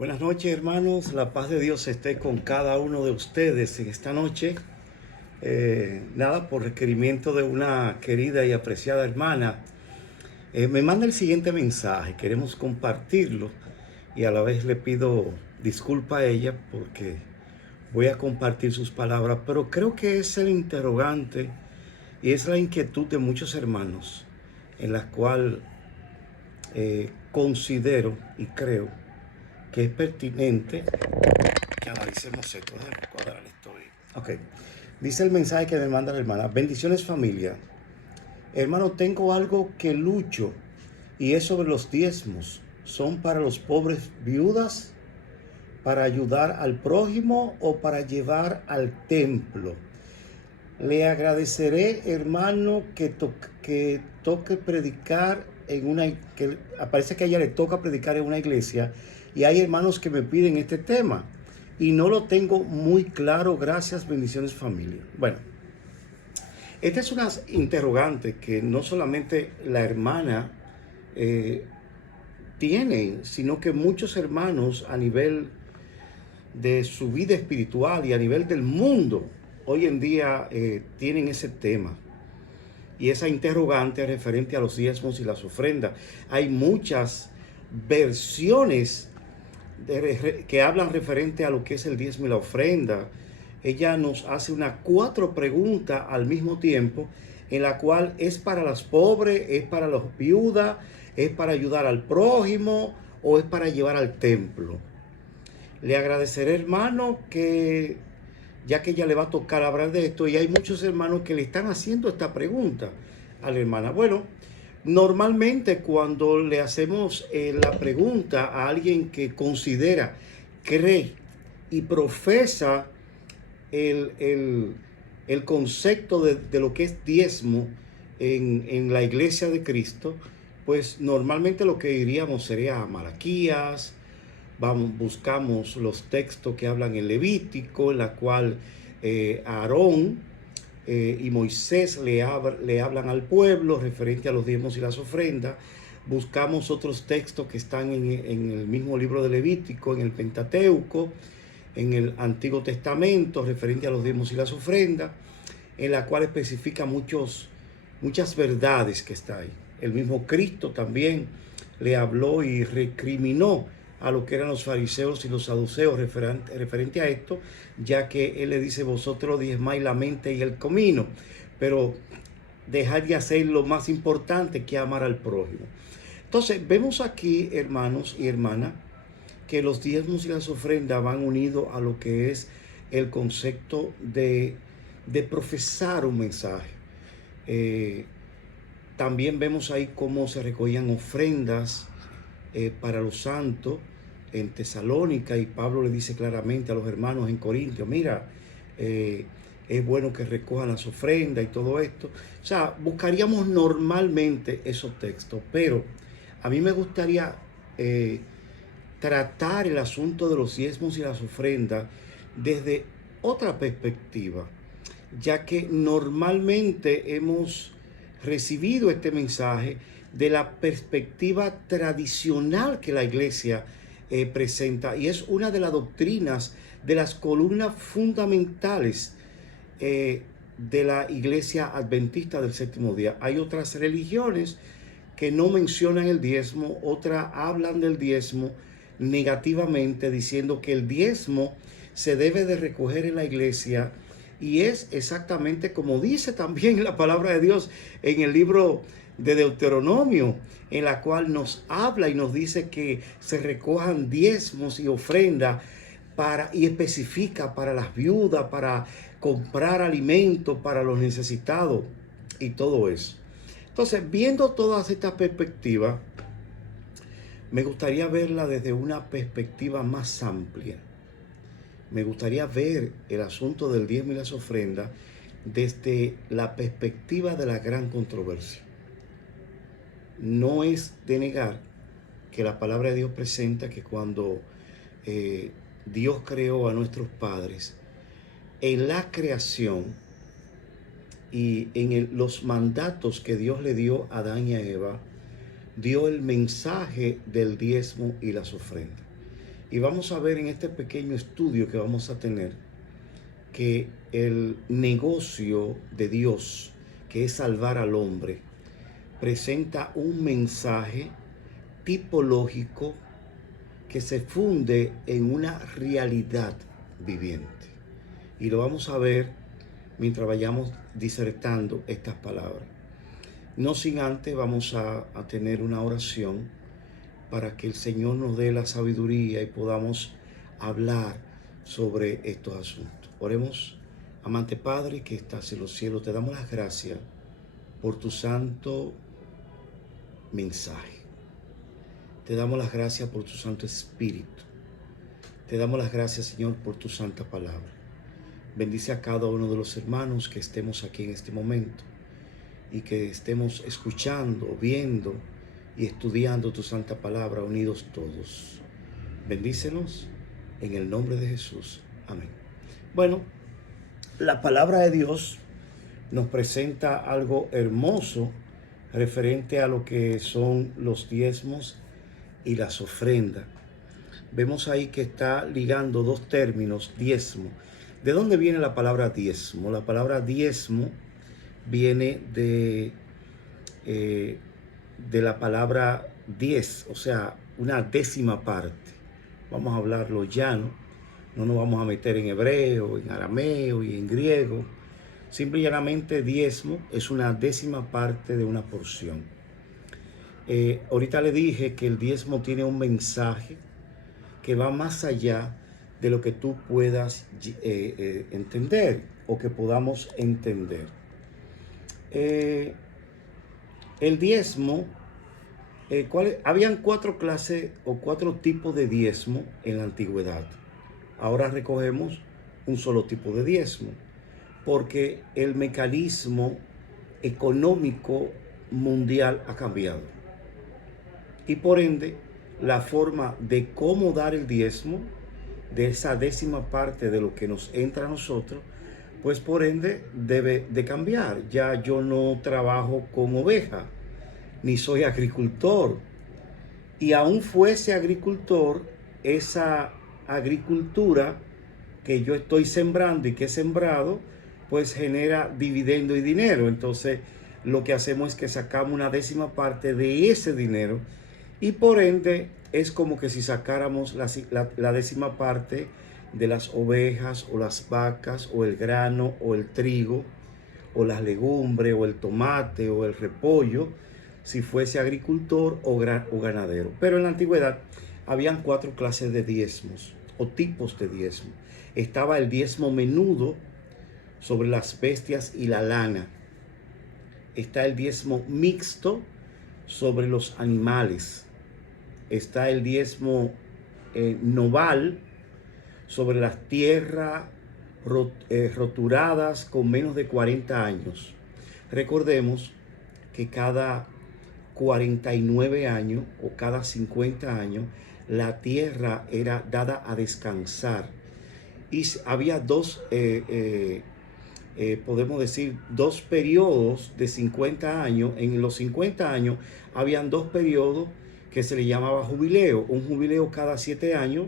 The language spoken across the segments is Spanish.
Buenas noches, hermanos. La paz de Dios esté con cada uno de ustedes en esta noche. Nada, por requerimiento de una querida y apreciada hermana, me manda el siguiente mensaje. Queremos compartirlo y a la vez le pido disculpa a ella porque voy a compartir sus palabras, pero creo que es el interrogante y es la inquietud de muchos hermanos en la cual considero y creo que es pertinente que analicemos esto. Déjame cuadrar esto ahí. Ok. Dice el mensaje que me manda la hermana. Bendiciones, familia. Hermano, tengo algo que lucho y es sobre los diezmos. ¿Son para los pobres viudas, para ayudar al prójimo o para llevar al templo? Le agradeceré, hermano, que toque predicar en una... que parece que a ella le toca predicar en una iglesia y hay hermanos que me piden este tema y no lo tengo muy claro. Gracias, bendiciones, familia. Bueno, esta es una interrogante que no solamente la hermana tiene, sino que muchos hermanos a nivel de su vida espiritual y a nivel del mundo hoy en día tienen ese tema y esa interrogante referente a los diezmos y las ofrendas. Hay muchas versiones que hablan referente a lo que es el diezmo y la ofrenda. Ella nos hace unas 4 preguntas al mismo tiempo, en la cual es para las pobres, es para las viudas, es para ayudar al prójimo o es para llevar al templo. Le agradeceré, hermano, que ya que ella le va a tocar hablar de esto, y hay muchos hermanos que le están haciendo esta pregunta a la hermana. Bueno, normalmente cuando le hacemos la pregunta a alguien que considera, cree y profesa el concepto de lo que es diezmo en la iglesia de Cristo, pues normalmente lo que diríamos sería Malaquías. Buscamos los textos que hablan en Levítico, en la cual Aarón y Moisés le hablan al pueblo referente a los diezmos y las ofrendas. Buscamos otros textos que están en el mismo libro de Levítico, en el Pentateuco, en el Antiguo Testamento, referente a los diezmos y las ofrendas, en la cual especifica muchas verdades que está ahí. El mismo Cristo también le habló y recriminó a lo que eran los fariseos y los saduceos referente a esto, ya que él le dice: vosotros diezmáis la mente y el comino, pero dejad de hacer lo más importante, que amar al prójimo. Entonces vemos aquí, hermanos y hermanas, que los diezmos y las ofrendas van unidos a lo que es el concepto de profesar un mensaje. También vemos ahí cómo se recogían ofrendas para los santos en Tesalónica, y Pablo le dice claramente a los hermanos en Corintios: mira, es bueno que recojan las ofrendas y todo esto. O sea, buscaríamos normalmente esos textos, pero a mí me gustaría tratar el asunto de los diezmos y las ofrendas desde otra perspectiva, ya que normalmente hemos recibido este mensaje de la perspectiva tradicional que la iglesia presenta, y es una de las doctrinas, de las columnas fundamentales de la iglesia adventista del séptimo día. Hay otras religiones que no mencionan el diezmo, otras hablan del diezmo negativamente, diciendo que el diezmo se debe de recoger en la iglesia, y es exactamente como dice también la palabra de Dios en el libro de Deuteronomio, en la cual nos habla y nos dice que se recojan diezmos y ofrendas y especifica para las viudas, para comprar alimentos para los necesitados y todo eso. Entonces, viendo todas estas perspectivas, me gustaría verla desde una perspectiva más amplia. Me gustaría ver el asunto del diezmo y las ofrendas desde la perspectiva de la gran controversia. No es de negar que la palabra de Dios presenta que cuando Dios creó a nuestros padres, en la creación y en los mandatos que Dios le dio a Adán y a Eva, dio el mensaje del diezmo y las ofrendas. Y vamos a ver en este pequeño estudio que vamos a tener que el negocio de Dios, que es salvar al hombre, presenta un mensaje tipológico que se funde en una realidad viviente. Y lo vamos a ver mientras vayamos disertando estas palabras. No sin antes vamos a tener una oración para que el Señor nos dé la sabiduría y podamos hablar sobre estos asuntos. Oremos. Amante Padre que estás en los cielos, te damos las gracias por tu santo mensaje. Te damos las gracias por tu Santo Espíritu. Te damos las gracias, Señor, por tu santa palabra. Bendice a cada uno de los hermanos que estemos aquí en este momento y que estemos escuchando, viendo y estudiando tu santa palabra, unidos todos. Bendícenos en el nombre de Jesús. Amén. Bueno, la palabra de Dios nos presenta algo hermoso referente a lo que son los diezmos y las ofrendas. Vemos ahí que está ligando dos términos, diezmo. ¿De dónde viene la palabra diezmo? La palabra diezmo viene de la palabra diez, o sea, una décima parte. Vamos a hablarlo llano, no nos vamos a meter en hebreo, en arameo y en griego. Simple y llanamente diezmo es una décima parte de una porción. Ahorita le dije que el diezmo tiene un mensaje que va más allá de lo que tú puedas entender o que podamos entender. El diezmo, habían 4 clases o 4 tipos de diezmo en la antigüedad. Ahora recogemos un solo tipo de diezmo, porque el mecanismo económico mundial ha cambiado. Y por ende, la forma de cómo dar el diezmo, de esa décima parte de lo que nos entra a nosotros, pues por ende debe de cambiar. Ya yo no trabajo con oveja, ni soy agricultor. Y aún fuese agricultor, esa agricultura que yo estoy sembrando y que he sembrado, pues genera dividendo y dinero. Entonces, lo que hacemos es que sacamos una décima parte de ese dinero y por ende es como que si sacáramos la décima parte de las ovejas o las vacas o el grano o el trigo o las legumbres o el tomate o el repollo, si fuese agricultor o ganadero. Pero en la antigüedad habían 4 clases de diezmos o tipos de diezmo. Estaba el diezmo menudo sobre las bestias y la lana. Está el diezmo mixto sobre los animales. Está el diezmo noval sobre las tierras roturadas con menos de 40 años. Recordemos que cada 49 años o cada 50 años la tierra era dada a descansar. Y había podemos decir, 2 periodos de 50 años. En los 50 años habían 2 periodos que se le llamaba jubileo. Un jubileo cada 7 años,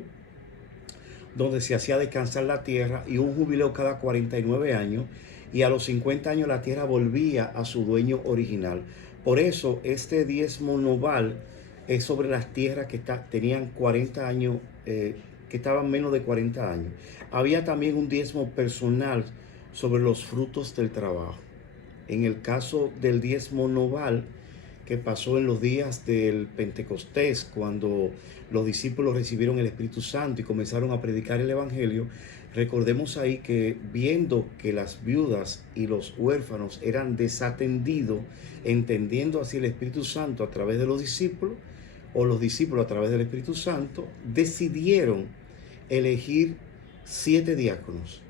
donde se hacía descansar la tierra, y un jubileo cada 49 años. Y a los 50 años la tierra volvía a su dueño original. Por eso este diezmo noval es sobre las tierras que tenían 40 años, que estaban menos de 40 años. Había también un diezmo personal sobre los frutos del trabajo. En el caso del diezmo noval, que pasó en los días del Pentecostés, cuando los discípulos recibieron el Espíritu Santo y comenzaron a predicar el Evangelio, recordemos ahí que viendo que las viudas y los huérfanos eran desatendidos, entendiendo así el Espíritu Santo a través de los discípulos, o los discípulos a través del Espíritu Santo, decidieron elegir 7 diáconos,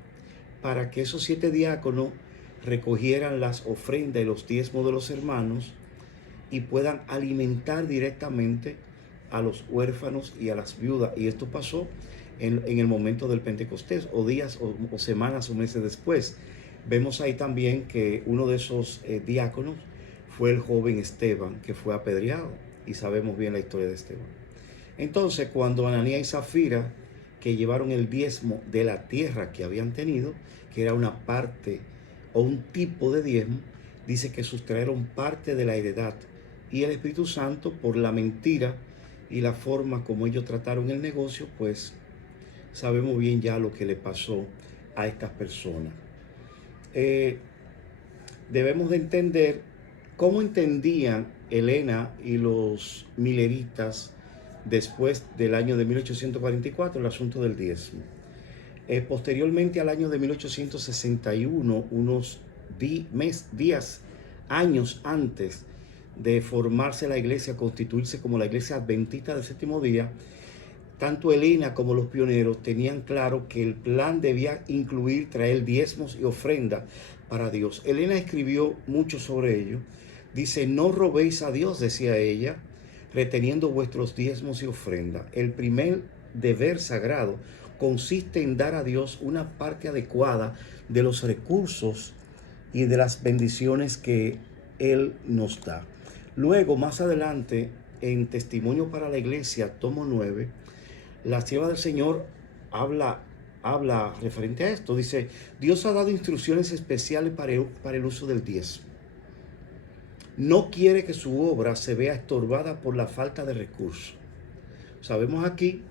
para que esos 7 diáconos recogieran las ofrendas y los diezmos de los hermanos y puedan alimentar directamente a los huérfanos y a las viudas. Y esto pasó en el momento del Pentecostés, o días o semanas o meses después. Vemos ahí también que uno de esos diáconos fue el joven Esteban, que fue apedreado, y sabemos bien la historia de Esteban. Entonces, cuando Ananías y Zafira, que llevaron el diezmo de la tierra que habían tenido, que era una parte o un tipo de diezmo, dice que sustrajeron parte de la heredad. Y el Espíritu Santo, por la mentira y la forma como ellos trataron el negocio, pues sabemos bien ya lo que le pasó a estas personas. Debemos de entender cómo entendían Elena y los mileritas después del año de 1844 el asunto del diezmo. Posteriormente al año de 1861, unos años antes de formarse la iglesia, constituirse como la iglesia adventista del séptimo día, tanto Elena como los pioneros tenían claro que el plan debía incluir traer diezmos y ofrendas para Dios. Elena escribió mucho sobre ello. Dice: no robéis a Dios, decía ella, reteniendo vuestros diezmos y ofrendas. El primer deber sagrado consiste en dar a Dios una parte adecuada de los recursos y de las bendiciones que Él nos da. Luego, más adelante, en Testimonio para la Iglesia, tomo 9, la sierva del Señor habla referente a esto. Dice: Dios ha dado instrucciones especiales para el uso del diezmo. No quiere que su obra se vea estorbada por la falta de recursos. Sabemos aquí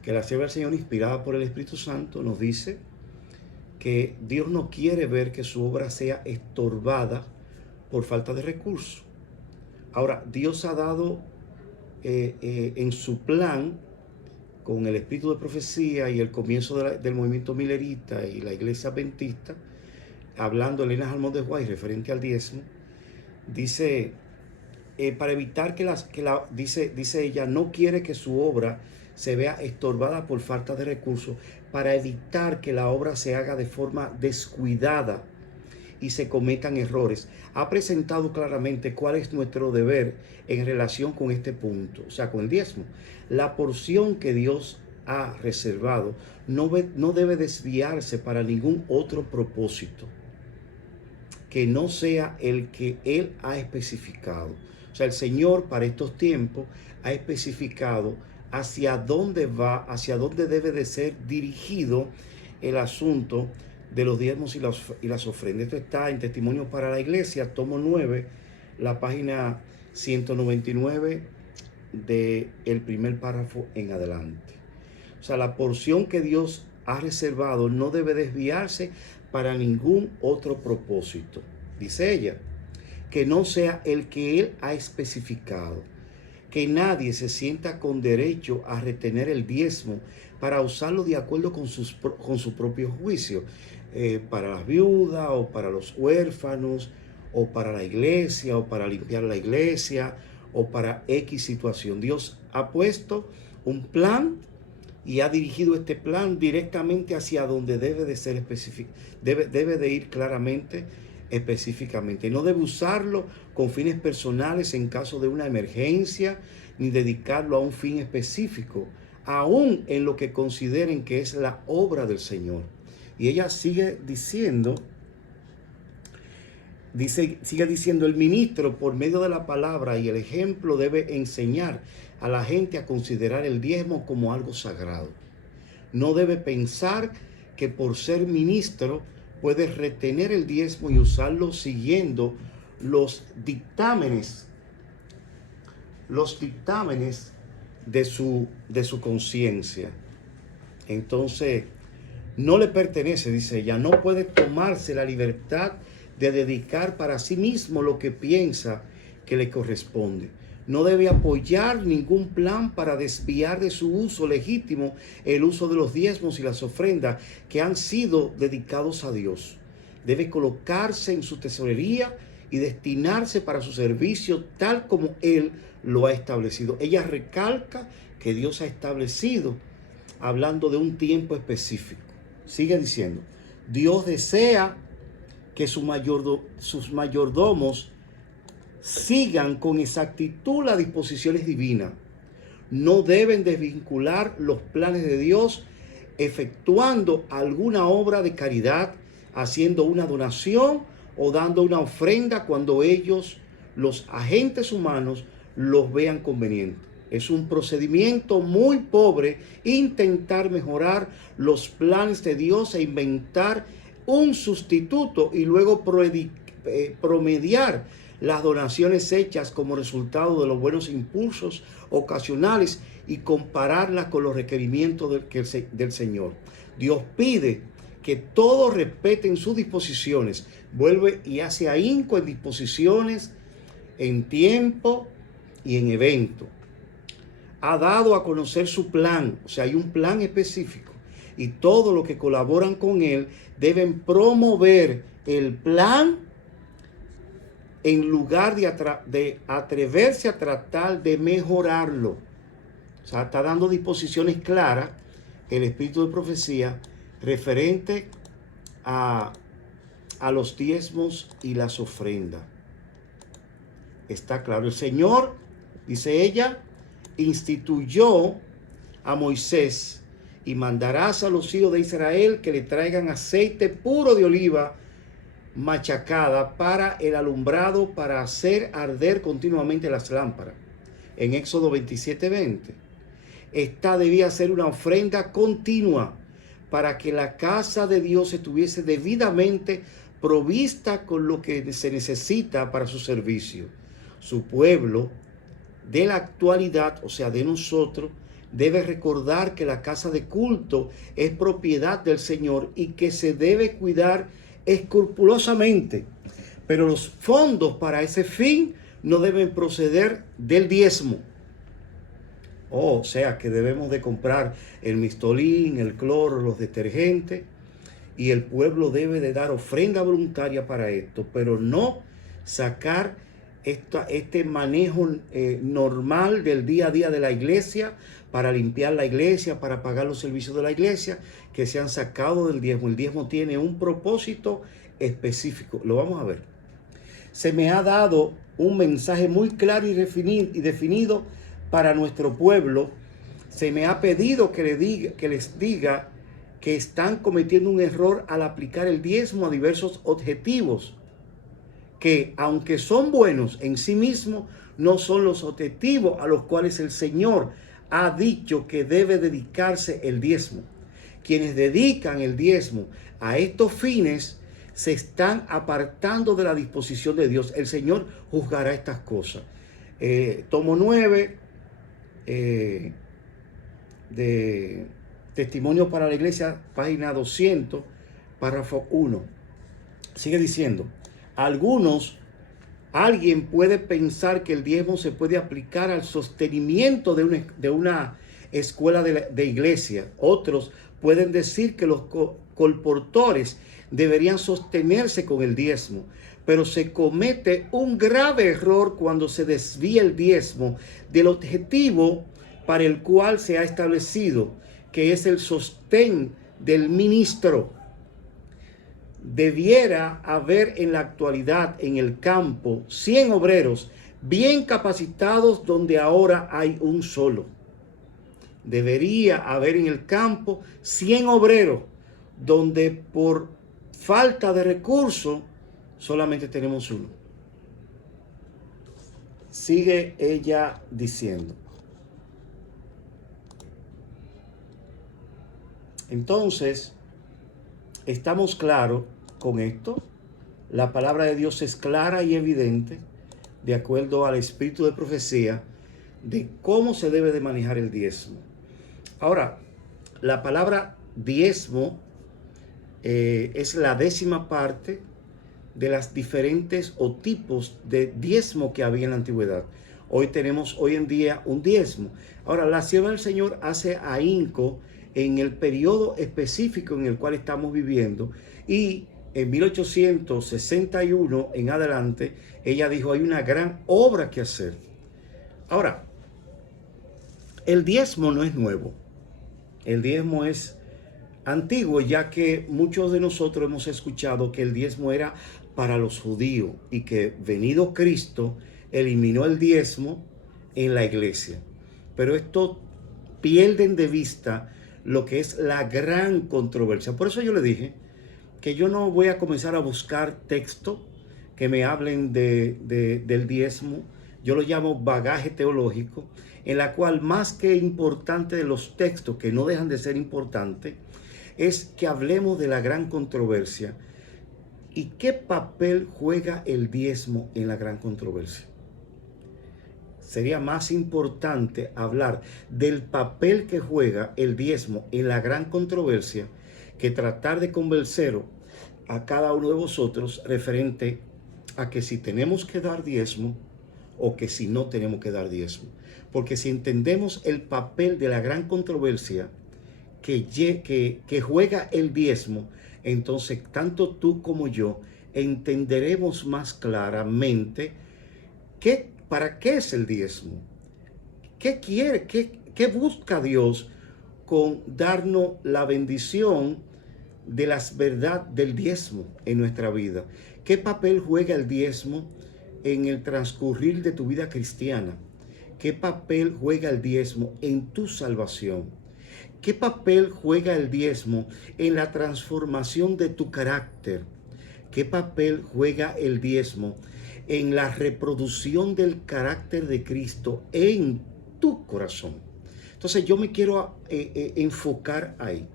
que la sierva del Señor, inspirada por el Espíritu Santo, nos dice que Dios no quiere ver que su obra sea estorbada por falta de recursos. Ahora, Dios ha dado en su plan, con el espíritu de profecía y el comienzo del movimiento milerita y la iglesia adventista, hablando Elena Jalmón de Guay referente al diezmo, dice, para evitar dice ella, no quiere que su obra se vea estorbada por falta de recursos, para evitar que la obra se haga de forma descuidada y se cometan errores. Ha presentado claramente cuál es nuestro deber en relación con este punto, o sea, con el diezmo. La porción que Dios ha reservado no debe desviarse para ningún otro propósito que no sea el que Él ha especificado. O sea, el Señor para estos tiempos ha especificado hacia dónde va, hacia dónde debe de ser dirigido el asunto de los diezmos y las ofrendas. Esto está en Testimonio para la Iglesia, tomo 9, la página 199 del primer párrafo en adelante. O sea, la porción que Dios ha reservado no debe desviarse para ningún otro propósito. Dice ella, que no sea el que Él ha especificado. Que nadie se sienta con derecho a retener el diezmo para usarlo de acuerdo con su propio juicio, para las viudas o para los huérfanos o para la iglesia o para limpiar la iglesia o para X situación. Dios ha puesto un plan y ha dirigido este plan directamente hacia donde debe de ser específico, debe de ir claramente, específicamente. No debe usarlo con fines personales en caso de una emergencia, ni dedicarlo a un fin específico, aún en lo que consideren que es la obra del Señor. Y ella sigue diciendo, el ministro, por medio de la palabra y el ejemplo, debe enseñar a la gente a considerar el diezmo como algo sagrado. No debe pensar que por ser ministro puede retener el diezmo y usarlo siguiendo los dictámenes de su conciencia. Entonces, no le pertenece, dice ella, no puede tomarse la libertad de dedicar para sí mismo lo que piensa que le corresponde. No debe apoyar ningún plan para desviar de su uso legítimo el uso de los diezmos y las ofrendas que han sido dedicados a Dios. Debe colocarse en su tesorería y destinarse para su servicio tal como Él lo ha establecido. Ella recalca que Dios ha establecido, hablando de un tiempo específico. Sigue diciendo, Dios desea que sus mayordomos sigan con exactitud las disposiciones divinas. No deben desvincular los planes de Dios efectuando alguna obra de caridad, haciendo una donación o dando una ofrenda cuando ellos, los agentes humanos, los vean conveniente. Es un procedimiento muy pobre intentar mejorar los planes de Dios e inventar un sustituto y luego promediar las donaciones hechas como resultado de los buenos impulsos ocasionales y compararlas con los requerimientos del Señor. Dios pide que todos respeten sus disposiciones. Vuelve y hace ahínco en disposiciones, en tiempo y en evento. Ha dado a conocer su plan, o sea, hay un plan específico. Y todos los que colaboran con él deben promover el plan en lugar de atreverse a tratar de mejorarlo. O sea, está dando disposiciones claras el espíritu de profecía referente a los diezmos y las ofrendas. Está claro. El Señor, dice ella, instituyó a Moisés y mandarás a los hijos de Israel que le traigan aceite puro de oliva machacada para el alumbrado, para hacer arder continuamente las lámparas. En Éxodo 27:20. Esta debía ser una ofrenda continua para que la casa de Dios estuviese debidamente provista con lo que se necesita para su servicio. Su pueblo de la actualidad, o sea, de nosotros, debe recordar que la casa de culto es propiedad del Señor y que se debe cuidar escrupulosamente. Pero los fondos para ese fin no deben proceder del diezmo. O sea, que debemos de comprar el mistolín, el cloro, los detergentes, y el pueblo debe de dar ofrenda voluntaria para esto, pero no sacar este manejo normal del día a día de la iglesia para limpiar la iglesia, para pagar los servicios de la iglesia, que se han sacado del diezmo. El diezmo tiene un propósito específico. Lo vamos a ver. Se me ha dado un mensaje muy claro y definido para nuestro pueblo. Se me ha pedido que les diga que están cometiendo un error al aplicar el diezmo a diversos objetivos, que aunque son buenos en sí mismos, no son los objetivos a los cuales el Señor ha dicho que debe dedicarse el diezmo. Quienes dedican el diezmo a estos fines se están apartando de la disposición de Dios. El Señor juzgará estas cosas. Tomo 9 de Testimonio para la Iglesia, página 200, párrafo 1. Sigue diciendo: alguien puede pensar que el diezmo se puede aplicar al sostenimiento de una escuela de iglesia. Otros pueden decir que los colportores deberían sostenerse con el diezmo. Pero se comete un grave error cuando se desvía el diezmo del objetivo para el cual se ha establecido, que es el sostén del ministro. Debiera haber en la actualidad en el campo 100 obreros bien capacitados donde ahora hay un solo. Debería haber en el campo 100 obreros donde por falta de recursos solamente tenemos uno. Sigue ella diciendo: entonces, ¿estamos claros con esto? La palabra de Dios es clara y evidente, de acuerdo al espíritu de profecía, de cómo se debe de manejar el diezmo. Ahora, la palabra diezmo es la 10ª parte de las diferentes o tipos de diezmo que había en la antigüedad. Hoy tenemos hoy en día un diezmo. Ahora, la sierva del Señor hace ahínco en el periodo específico en el cual estamos viviendo, y en 1861 en adelante ella dijo: hay una gran obra que hacer. Ahora, el diezmo no es nuevo, el diezmo es antiguo, ya que muchos de nosotros hemos escuchado que el diezmo era para los judíos y que venido Cristo eliminó el diezmo en la iglesia. Pero esto pierden de vista lo que es la gran controversia. Por eso yo le dije que yo no voy a comenzar a buscar textos que me hablen del diezmo, yo lo llamo bagaje teológico, en la cual más que importante de los textos, que no dejan de ser importantes, es que hablemos de la gran controversia. ¿Y qué papel juega el diezmo en la gran controversia? Sería más importante hablar del papel que juega el diezmo en la gran controversia que tratar de convencer a cada uno de vosotros referente a que si tenemos que dar diezmo o que si no tenemos que dar diezmo. Porque si entendemos el papel de la gran controversia que juega el diezmo, entonces tanto tú como yo entenderemos más claramente para qué es el diezmo, qué quiere, qué busca Dios con darnos la bendición de las verdad del diezmo en nuestra vida. ¿Qué papel juega el diezmo en el transcurrir de tu vida cristiana? ¿Qué papel juega el diezmo en tu salvación? ¿Qué papel juega el diezmo en la transformación de tu carácter? ¿Qué papel juega el diezmo en la reproducción del carácter de Cristo en tu corazón? Entonces yo me quiero enfocar ahí.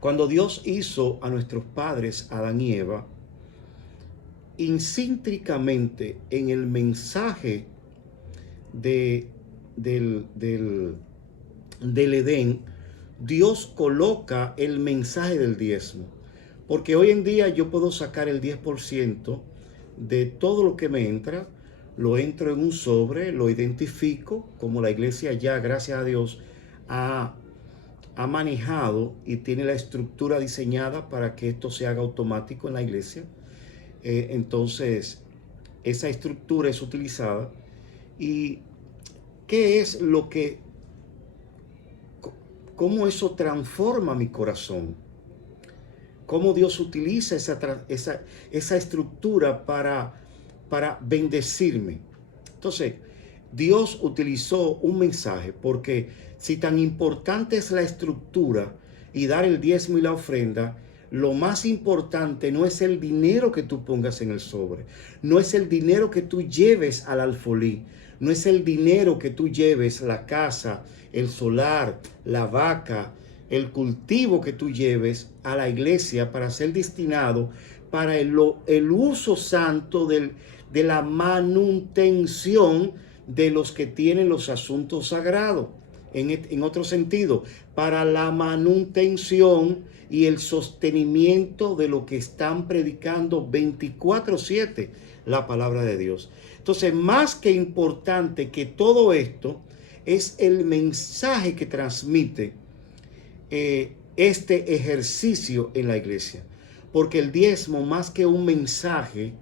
Cuando Dios hizo a nuestros padres, Adán y Eva, incíntritamente en el mensaje del Edén, Dios coloca el mensaje del diezmo. Porque hoy en día yo puedo sacar el 10% de todo lo que me entra, lo entro en un sobre, lo identifico, como la iglesia ya, gracias a Dios, ha manejado y tiene la estructura diseñada para que esto se haga automático en la iglesia. Entonces, esa estructura es utilizada. ¿Y qué es cómo eso transforma mi corazón? Cómo Dios utiliza esa estructura para bendecirme. Entonces, Dios utilizó un mensaje, porque si tan importante es la estructura y dar el diezmo y la ofrenda, lo más importante no es el dinero que tú pongas en el sobre, no es el dinero que tú lleves al alfolí, no es el dinero que tú lleves, la casa, el solar, la vaca, el cultivo que tú lleves a la iglesia para ser destinado para el uso santo de la manutención de los que tienen los asuntos sagrados. En otro sentido, para la manutención y el sostenimiento de lo que están predicando 24/7 la palabra de Dios. Entonces, más que importante que todo esto es el mensaje que transmite este ejercicio en la iglesia. Porque el diezmo, más que un mensaje,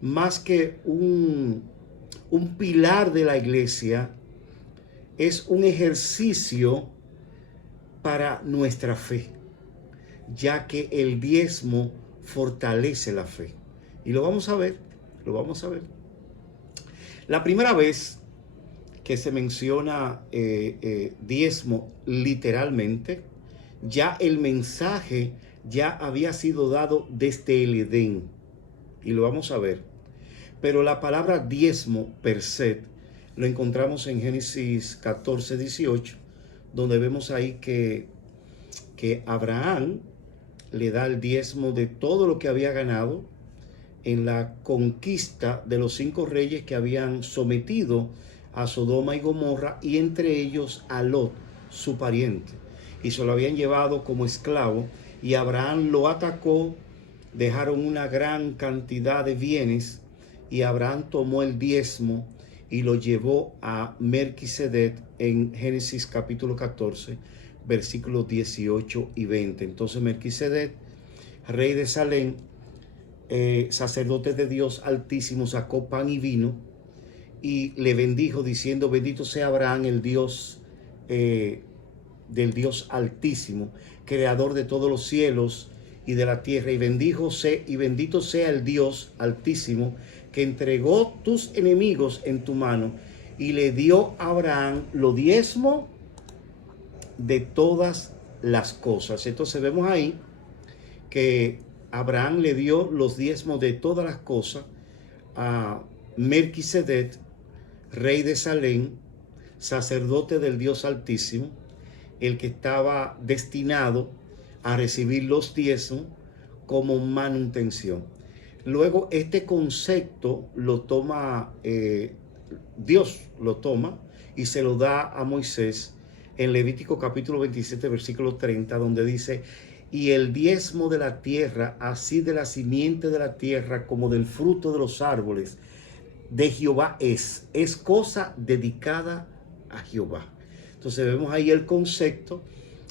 más que un pilar de la iglesia, es un ejercicio para nuestra fe, ya que el diezmo fortalece la fe. Y lo vamos a ver, lo vamos a ver. La primera vez que se menciona diezmo literalmente, ya el mensaje ya había sido dado desde el Edén. Y lo vamos a ver. Pero la palabra diezmo per se lo encontramos en Génesis 14:18, donde vemos ahí que Abraham le da el diezmo de todo lo que había ganado en la conquista de los 5 reyes que habían sometido a Sodoma y Gomorra, y entre ellos a Lot, su pariente, y se lo habían llevado como esclavo, y Abraham lo atacó, dejaron una gran cantidad de bienes, y Abraham tomó el diezmo y lo llevó a Melquisedec en Génesis capítulo 14, versículos 18 y 20. Entonces Melquisedec, rey de Salem, sacerdote de Dios Altísimo, sacó pan y vino y le bendijo diciendo: bendito sea Abraham, el Dios del Dios Altísimo, creador de todos los cielos y de la tierra, y bendito sea el Dios Altísimo que entregó tus enemigos en tu mano. Y le dio a Abraham lo diezmo de todas las cosas. Entonces vemos ahí que Abraham le dio los diezmos de todas las cosas Melquisedec, rey de Salem, sacerdote del Dios Altísimo, el que estaba destinado a recibir los diezmos como manutención. Luego este concepto lo toma, Dios lo toma y se lo da a Moisés en Levítico capítulo 27, versículo 30, donde dice: y el diezmo de la tierra, así de la simiente de la tierra como del fruto de los árboles, de Jehová es cosa dedicada a Jehová. Entonces vemos ahí el concepto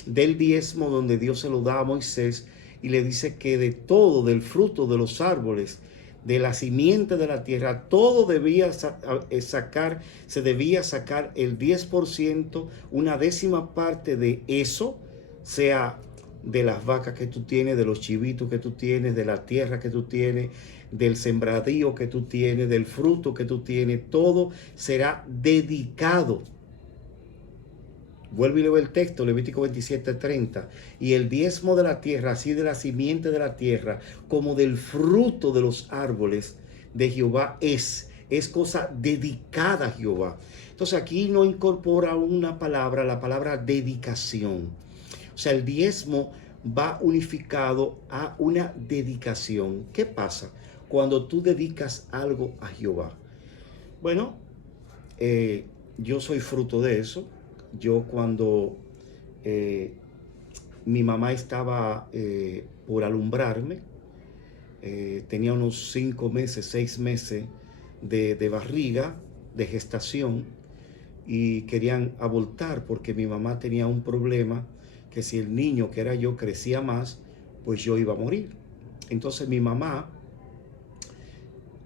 del diezmo, donde Dios se lo da a Moisés y le dice que de todo, del fruto de los árboles, de la simiente de la tierra, todo debía sacar, se debía sacar el 10%, una décima parte de eso, sea de las vacas que tú tienes, de los chivitos que tú tienes, de la tierra que tú tienes, del sembradío que tú tienes, del fruto que tú tienes, todo será dedicado. Vuelvo y leo el texto, Levítico 27:30. Y el diezmo de la tierra, así de la simiente de la tierra, como del fruto de los árboles de Jehová es cosa dedicada a Jehová. Entonces aquí no incorpora una palabra, la palabra dedicación. O sea, el diezmo va unificado a una dedicación. ¿Qué pasa cuando tú dedicas algo a Jehová? Bueno, yo soy fruto de eso. Yo cuando mi mamá estaba por alumbrarme, tenía unos 5 meses, 6 meses de barriga, de gestación, y querían abortar porque mi mamá tenía un problema, que si el niño, que era yo, crecía más, pues yo iba a morir. Entonces mi mamá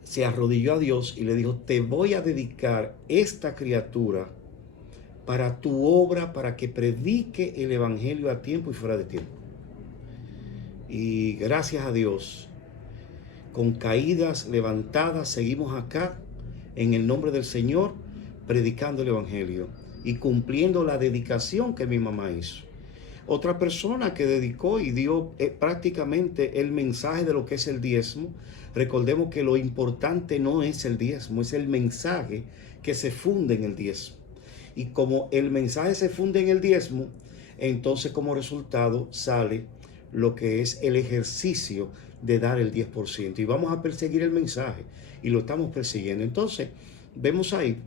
se arrodilló a Dios y le dijo: te voy a dedicar esta criatura para tu obra, para que predique el evangelio a tiempo y fuera de tiempo. Y gracias a Dios, con caídas, levantadas, seguimos acá en el nombre del Señor, predicando el evangelio y cumpliendo la dedicación que mi mamá hizo. Otra persona que dedicó y dio prácticamente el mensaje de lo que es el diezmo. Recordemos que lo importante no es el diezmo, es el mensaje que se funde en el diezmo. Y como el mensaje se funde en el diezmo, entonces como resultado sale lo que es el ejercicio de dar el 10%. Y vamos a perseguir el mensaje y lo estamos persiguiendo. Entonces vemos ahí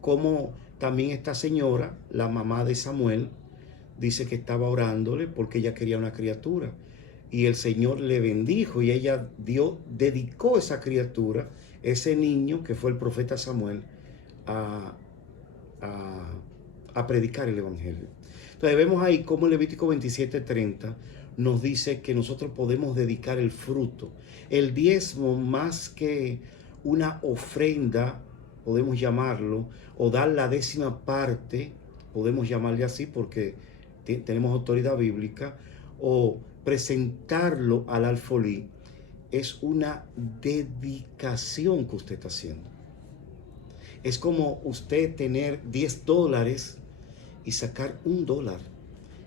cómo también esta señora, la mamá de Samuel, dice que estaba orándole porque ella quería una criatura. Y el Señor le bendijo y ella dedicó esa criatura, ese niño que fue el profeta Samuel, a predicar el evangelio. Entonces vemos ahí cómo el Levítico 27:30 nos dice que nosotros podemos dedicar el fruto. El diezmo, más que una ofrenda, podemos llamarlo, o dar la décima parte, podemos llamarle así porque tenemos autoridad bíblica, o presentarlo al alfolí, es una dedicación que usted está haciendo. Es como usted tener $10 y sacar $1,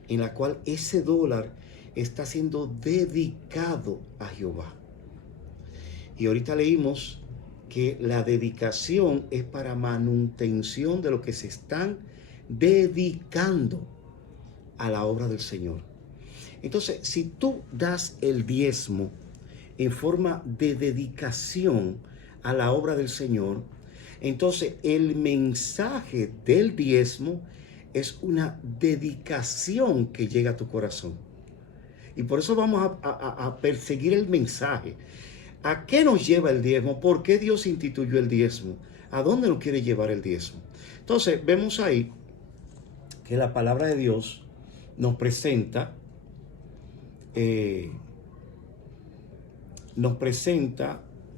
en la cual ese dólar está siendo dedicado a Jehová. Y ahorita leímos que la dedicación es para manutención de lo que se están dedicando a la obra del Señor. Entonces, si tú das el diezmo en forma de dedicación a la obra del Señor, entonces el mensaje del diezmo es una dedicación que llega a tu corazón. Y por eso vamos a perseguir el mensaje. ¿A qué nos lleva el diezmo? ¿Por qué Dios instituyó el diezmo? ¿A dónde nos quiere llevar el diezmo? Entonces vemos ahí que la palabra de Dios nos presenta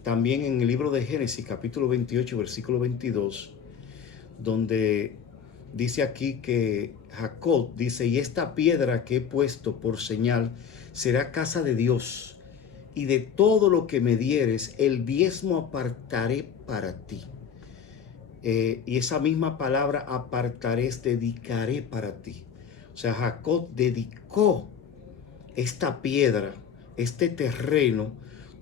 también en el libro de Génesis, capítulo 28, versículo 22, donde dice aquí que Jacob dice: y esta piedra que he puesto por señal será casa de Dios, y de todo lo que me dieres, el diezmo apartaré para ti. Y esa misma palabra apartaré es dedicaré para ti. O sea, Jacob dedicó esta piedra, este terreno,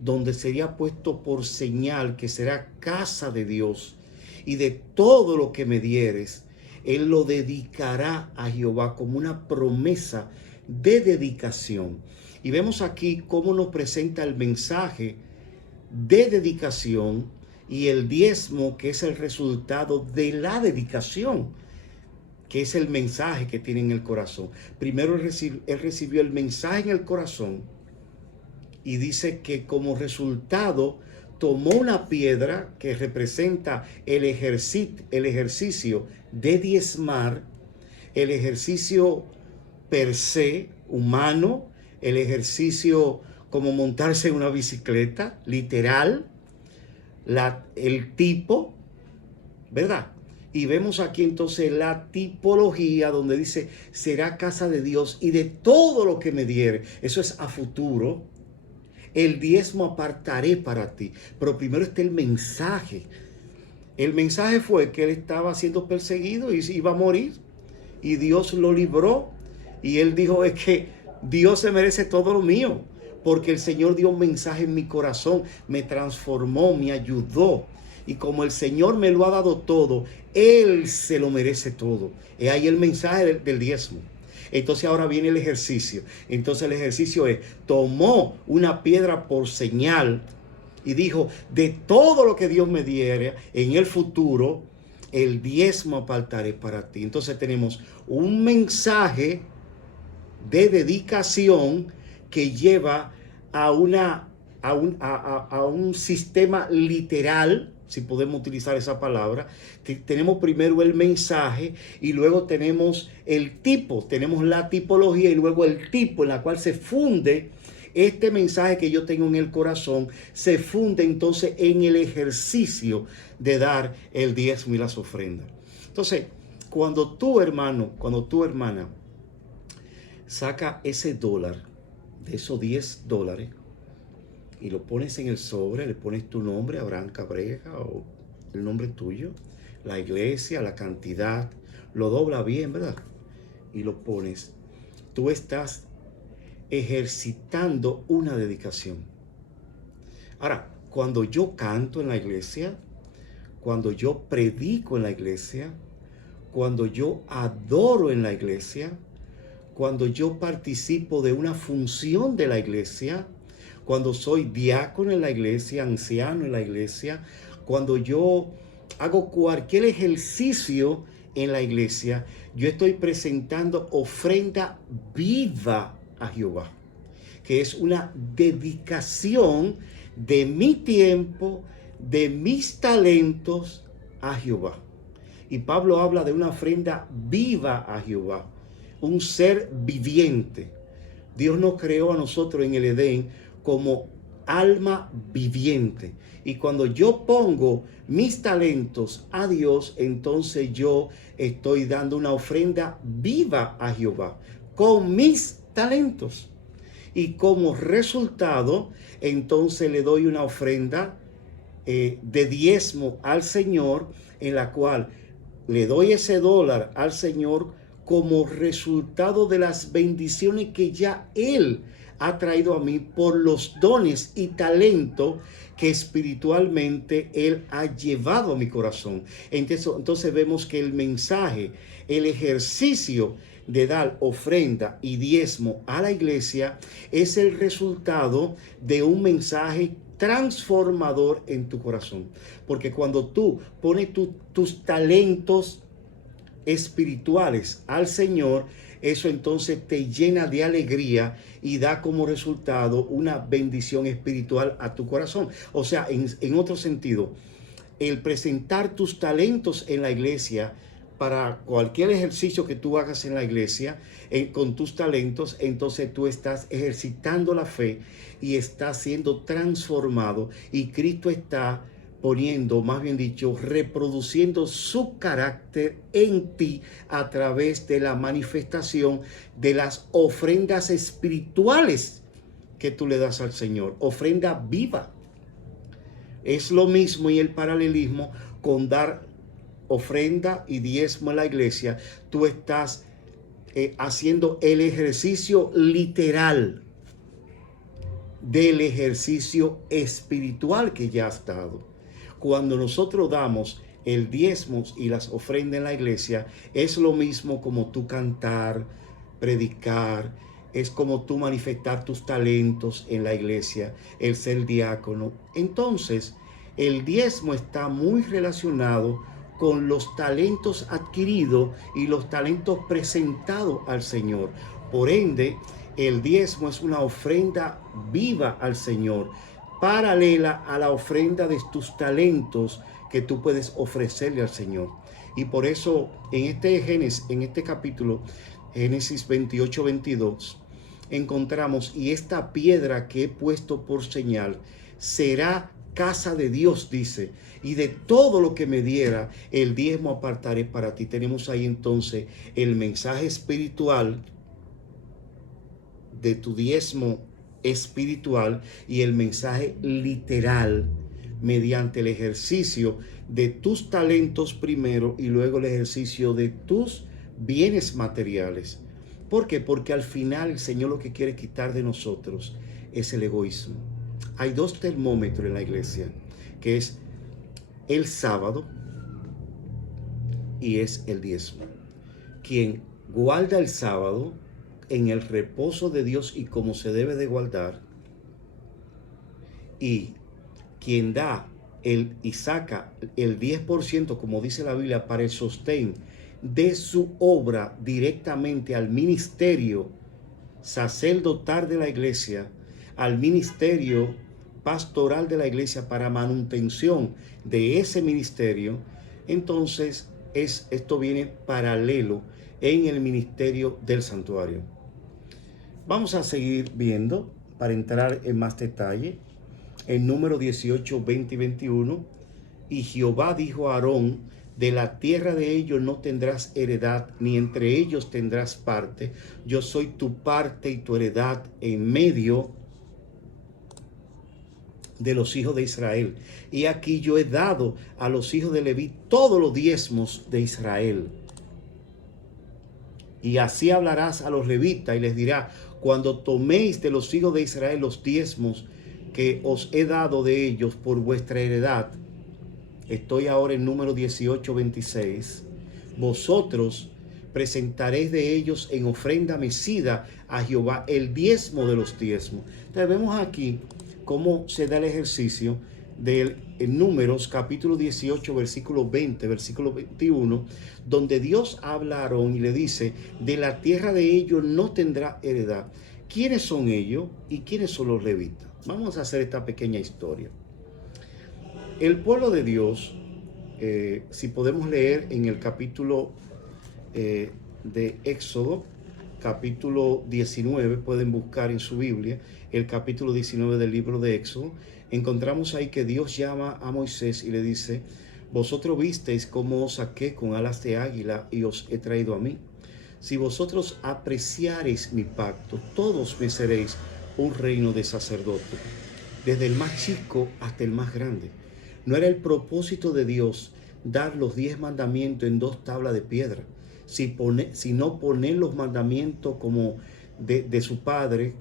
donde sería puesto por señal que será casa de Dios, y de todo lo que me dieres, Él lo dedicará a Jehová como una promesa de dedicación. Y vemos aquí cómo nos presenta el mensaje de dedicación y el diezmo, que es el resultado de la dedicación, que es el mensaje que tiene en el corazón. Primero él recibió el mensaje en el corazón y dice que como resultado tomó una piedra que representa el ejercicio de diezmar, el ejercicio per se humano, el ejercicio como montarse en una bicicleta, literal, el tipo, ¿verdad? Y vemos aquí entonces la tipología donde dice, será casa de Dios y de todo lo que me diere. Eso es a futuro. El diezmo apartaré para ti. Pero primero está el mensaje. El mensaje fue que él estaba siendo perseguido y iba a morir. Y Dios lo libró. Y él dijo, es que Dios se merece todo lo mío. Porque el Señor dio un mensaje en mi corazón. Me transformó, me ayudó. Y como el Señor me lo ha dado todo, Él se lo merece todo. Es ahí el mensaje del diezmo. Entonces ahora viene el ejercicio. Entonces el ejercicio es, tomó una piedra por señal y dijo, de todo lo que Dios me diera en el futuro, el diezmo apartaré para ti. Entonces tenemos un mensaje de dedicación que lleva a un sistema literal, si podemos utilizar esa palabra. Tenemos primero el mensaje y luego tenemos el tipo, tenemos la tipología y luego el tipo en la cual se funde este mensaje que yo tengo en el corazón, se funde entonces en el ejercicio de dar el diezmo y las ofrendas. Entonces, cuando tú, hermano, cuando tu hermana saca ese dólar, de esos $10, y lo pones en el sobre, le pones tu nombre, Abraham Cabreja, o el nombre tuyo, la iglesia, la cantidad, lo dobla bien, ¿verdad? Y lo pones. Tú estás ejercitando una dedicación. Ahora, cuando yo canto en la iglesia, cuando yo predico en la iglesia, cuando yo adoro en la iglesia, cuando yo participo de una función de la iglesia, cuando soy diácono en la iglesia, anciano en la iglesia, cuando yo hago cualquier ejercicio en la iglesia, yo estoy presentando ofrenda viva a Jehová, que es una dedicación de mi tiempo, de mis talentos a Jehová. Y Pablo habla de una ofrenda viva a Jehová, un ser viviente. Dios nos creó a nosotros en el Edén como alma viviente. Y cuando yo pongo mis talentos a Dios, entonces yo estoy dando una ofrenda viva a Jehová con mis talentos. Y como resultado, entonces le doy una ofrenda de diezmo al Señor, en la cual le doy ese dólar al Señor como resultado de las bendiciones que ya Él ha traído a mí por los dones y talento que espiritualmente Él ha llevado a mi corazón. Entonces vemos que el mensaje, el ejercicio de dar ofrenda y diezmo a la iglesia es el resultado de un mensaje transformador en tu corazón. Porque cuando tú pones tus talentos espirituales al Señor, eso entonces te llena de alegría y da como resultado una bendición espiritual a tu corazón. O sea, en otro sentido, el presentar tus talentos en la iglesia para cualquier ejercicio que tú hagas en la iglesia, con tus talentos, entonces tú estás ejercitando la fe y estás siendo transformado, y Cristo está poniendo, más bien dicho, reproduciendo su carácter en ti a través de la manifestación de las ofrendas espirituales que tú le das al Señor. Ofrenda viva. Es lo mismo y el paralelismo con dar ofrenda y diezmo a la iglesia. Tú estás haciendo el ejercicio literal del ejercicio espiritual que ya has dado. Cuando nosotros damos el diezmos y las ofrendas en la iglesia, es lo mismo como tú cantar, predicar, es como tú manifestar tus talentos en la iglesia, el ser diácono. Entonces, el diezmo está muy relacionado con los talentos adquiridos y los talentos presentados al Señor. Por ende, el diezmo es una ofrenda viva al Señor, paralela a la ofrenda de tus talentos que tú puedes ofrecerle al Señor. Y por eso en este capítulo, Génesis 28-22, encontramos: y esta piedra que he puesto por señal será casa de Dios, dice, y de todo lo que me diera el diezmo apartaré para ti. Tenemos ahí entonces el mensaje espiritual de tu diezmo espiritual y el mensaje literal mediante el ejercicio de tus talentos primero y luego el ejercicio de tus bienes materiales. ¿Por qué? Porque al final el Señor lo que quiere quitar de nosotros es el egoísmo. Hay dos termómetros en la iglesia, que es el sábado y es el diezmo. Quien guarda el sábado en el reposo de Dios y como se debe de guardar, y quien da y saca el 10%, como dice la Biblia, para el sostén de su obra directamente al ministerio sacerdotal de la iglesia, al ministerio pastoral de la iglesia, para manutención de ese ministerio, entonces esto viene paralelo en el ministerio del santuario. Vamos a seguir viendo para entrar en más detalle. En Número 18, 20 y 21, y Jehová dijo a Aarón: de la tierra de ellos no tendrás heredad, ni entre ellos tendrás parte. Yo soy tu parte y tu heredad en medio de los hijos de Israel. Y aquí yo he dado a los hijos de Leví todos los diezmos de Israel. Y así hablarás a los levitas y les dirá: cuando toméis de los hijos de Israel los diezmos que os he dado de ellos por vuestra heredad. Estoy ahora en Número 18, 26. Vosotros presentaréis de ellos en ofrenda mecida a Jehová el diezmo de los diezmos. Entonces vemos aquí cómo se da el ejercicio del Números capítulo 18, versículo 20, versículo 21, donde Dios habla a Aarón y le dice: de la tierra de ellos no tendrá heredad. ¿Quiénes son ellos y quiénes son los levitas? Vamos a hacer esta pequeña historia. El pueblo de Dios, si podemos leer en el capítulo de Éxodo, capítulo 19, pueden buscar en su Biblia el capítulo 19 del libro de Éxodo, encontramos ahí que Dios llama a Moisés y le dice: vosotros visteis cómo os saqué con alas de águila y os he traído a mí. Si vosotros apreciareis mi pacto, todos me seréis un reino de sacerdotes, desde el más chico hasta el más grande. No era el propósito de Dios dar los 10 mandamientos en 2 tablas de piedra, sino poner los mandamientos como de su padre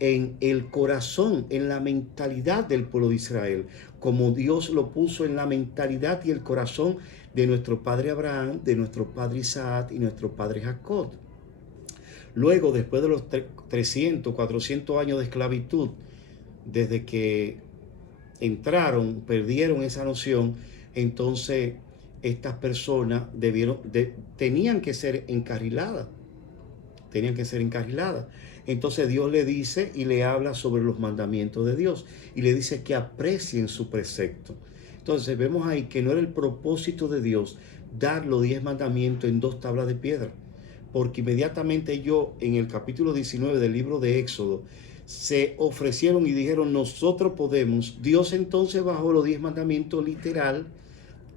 en el corazón, en la mentalidad del pueblo de Israel, como Dios lo puso en la mentalidad y el corazón de nuestro padre Abraham, de nuestro padre Isaac y nuestro padre Jacob. Luego, después de los 300, 400 años de esclavitud, desde que perdieron esa noción, entonces estas personas tenían que ser encarriladas. Entonces Dios le dice y le habla sobre los mandamientos de Dios y le dice que aprecien su precepto. Entonces vemos ahí que no era el propósito de Dios dar los 10 mandamientos en 2 tablas de piedra, porque inmediatamente ellos en el capítulo 19 del libro de Éxodo se ofrecieron y dijeron: nosotros podemos. Dios entonces bajó los 10 mandamientos literal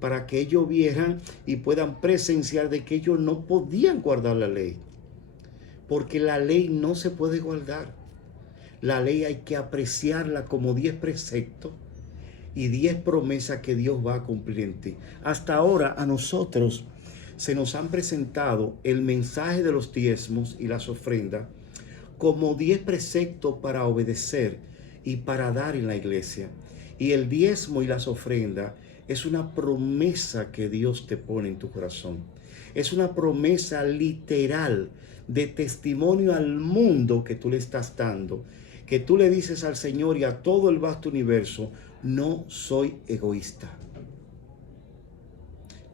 para que ellos vieran y puedan presenciar de que ellos no podían guardar la ley, porque la ley no se puede guardar. La ley hay que apreciarla como 10 preceptos y 10 promesas que Dios va a cumplir en ti. Hasta ahora a nosotros se nos han presentado el mensaje de los diezmos y las ofrendas como 10 preceptos para obedecer, y para dar en la iglesia. Y el diezmo y las ofrendas es una promesa que Dios te pone en tu corazón. Es una promesa literal de testimonio al mundo que tú le estás dando, que tú le dices al Señor y a todo el vasto universo: no soy egoísta.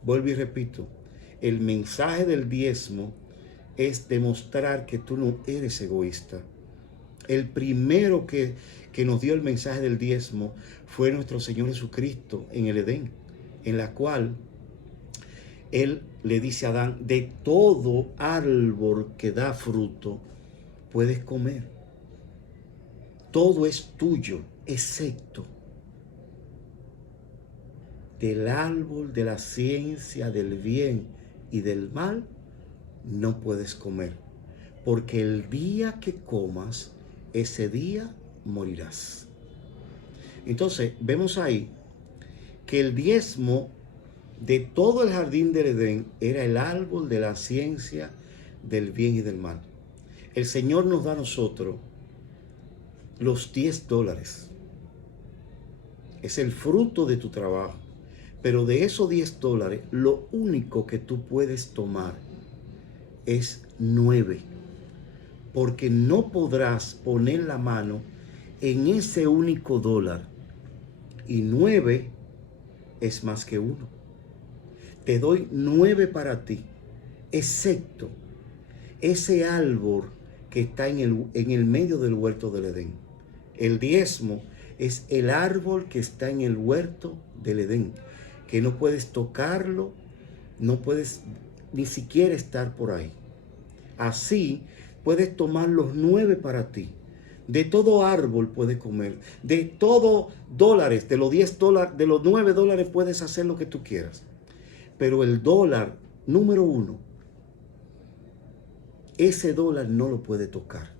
Vuelvo y repito, el mensaje del diezmo es demostrar que tú no eres egoísta. El primero que nos dio el mensaje del diezmo fue nuestro Señor Jesucristo en el Edén, en la cual Él le dice a Adán: de todo árbol que da fruto puedes comer. Todo es tuyo, excepto del árbol de la ciencia del bien y del mal no puedes comer, porque el día que comas, ese día morirás. Entonces, vemos ahí que el diezmo de todo el jardín del Edén era el árbol de la ciencia del bien y del mal. El Señor nos da a nosotros los $10. Es el fruto de tu trabajo. Pero de esos $10, lo único que tú puedes tomar es 9. Porque no podrás poner la mano en ese único dólar. Y 9 es más que 1. Te doy 9 para ti, excepto ese árbol que está en el medio del huerto del Edén. El diezmo es el árbol que está en el huerto del Edén, que no puedes tocarlo, no puedes ni siquiera estar por ahí. Así puedes tomar los 9 para ti. De todo árbol puedes comer. De todo dólares, de los $10, de los $9 puedes hacer lo que tú quieras. Pero el dólar número 1, ese dólar no lo puede tocar.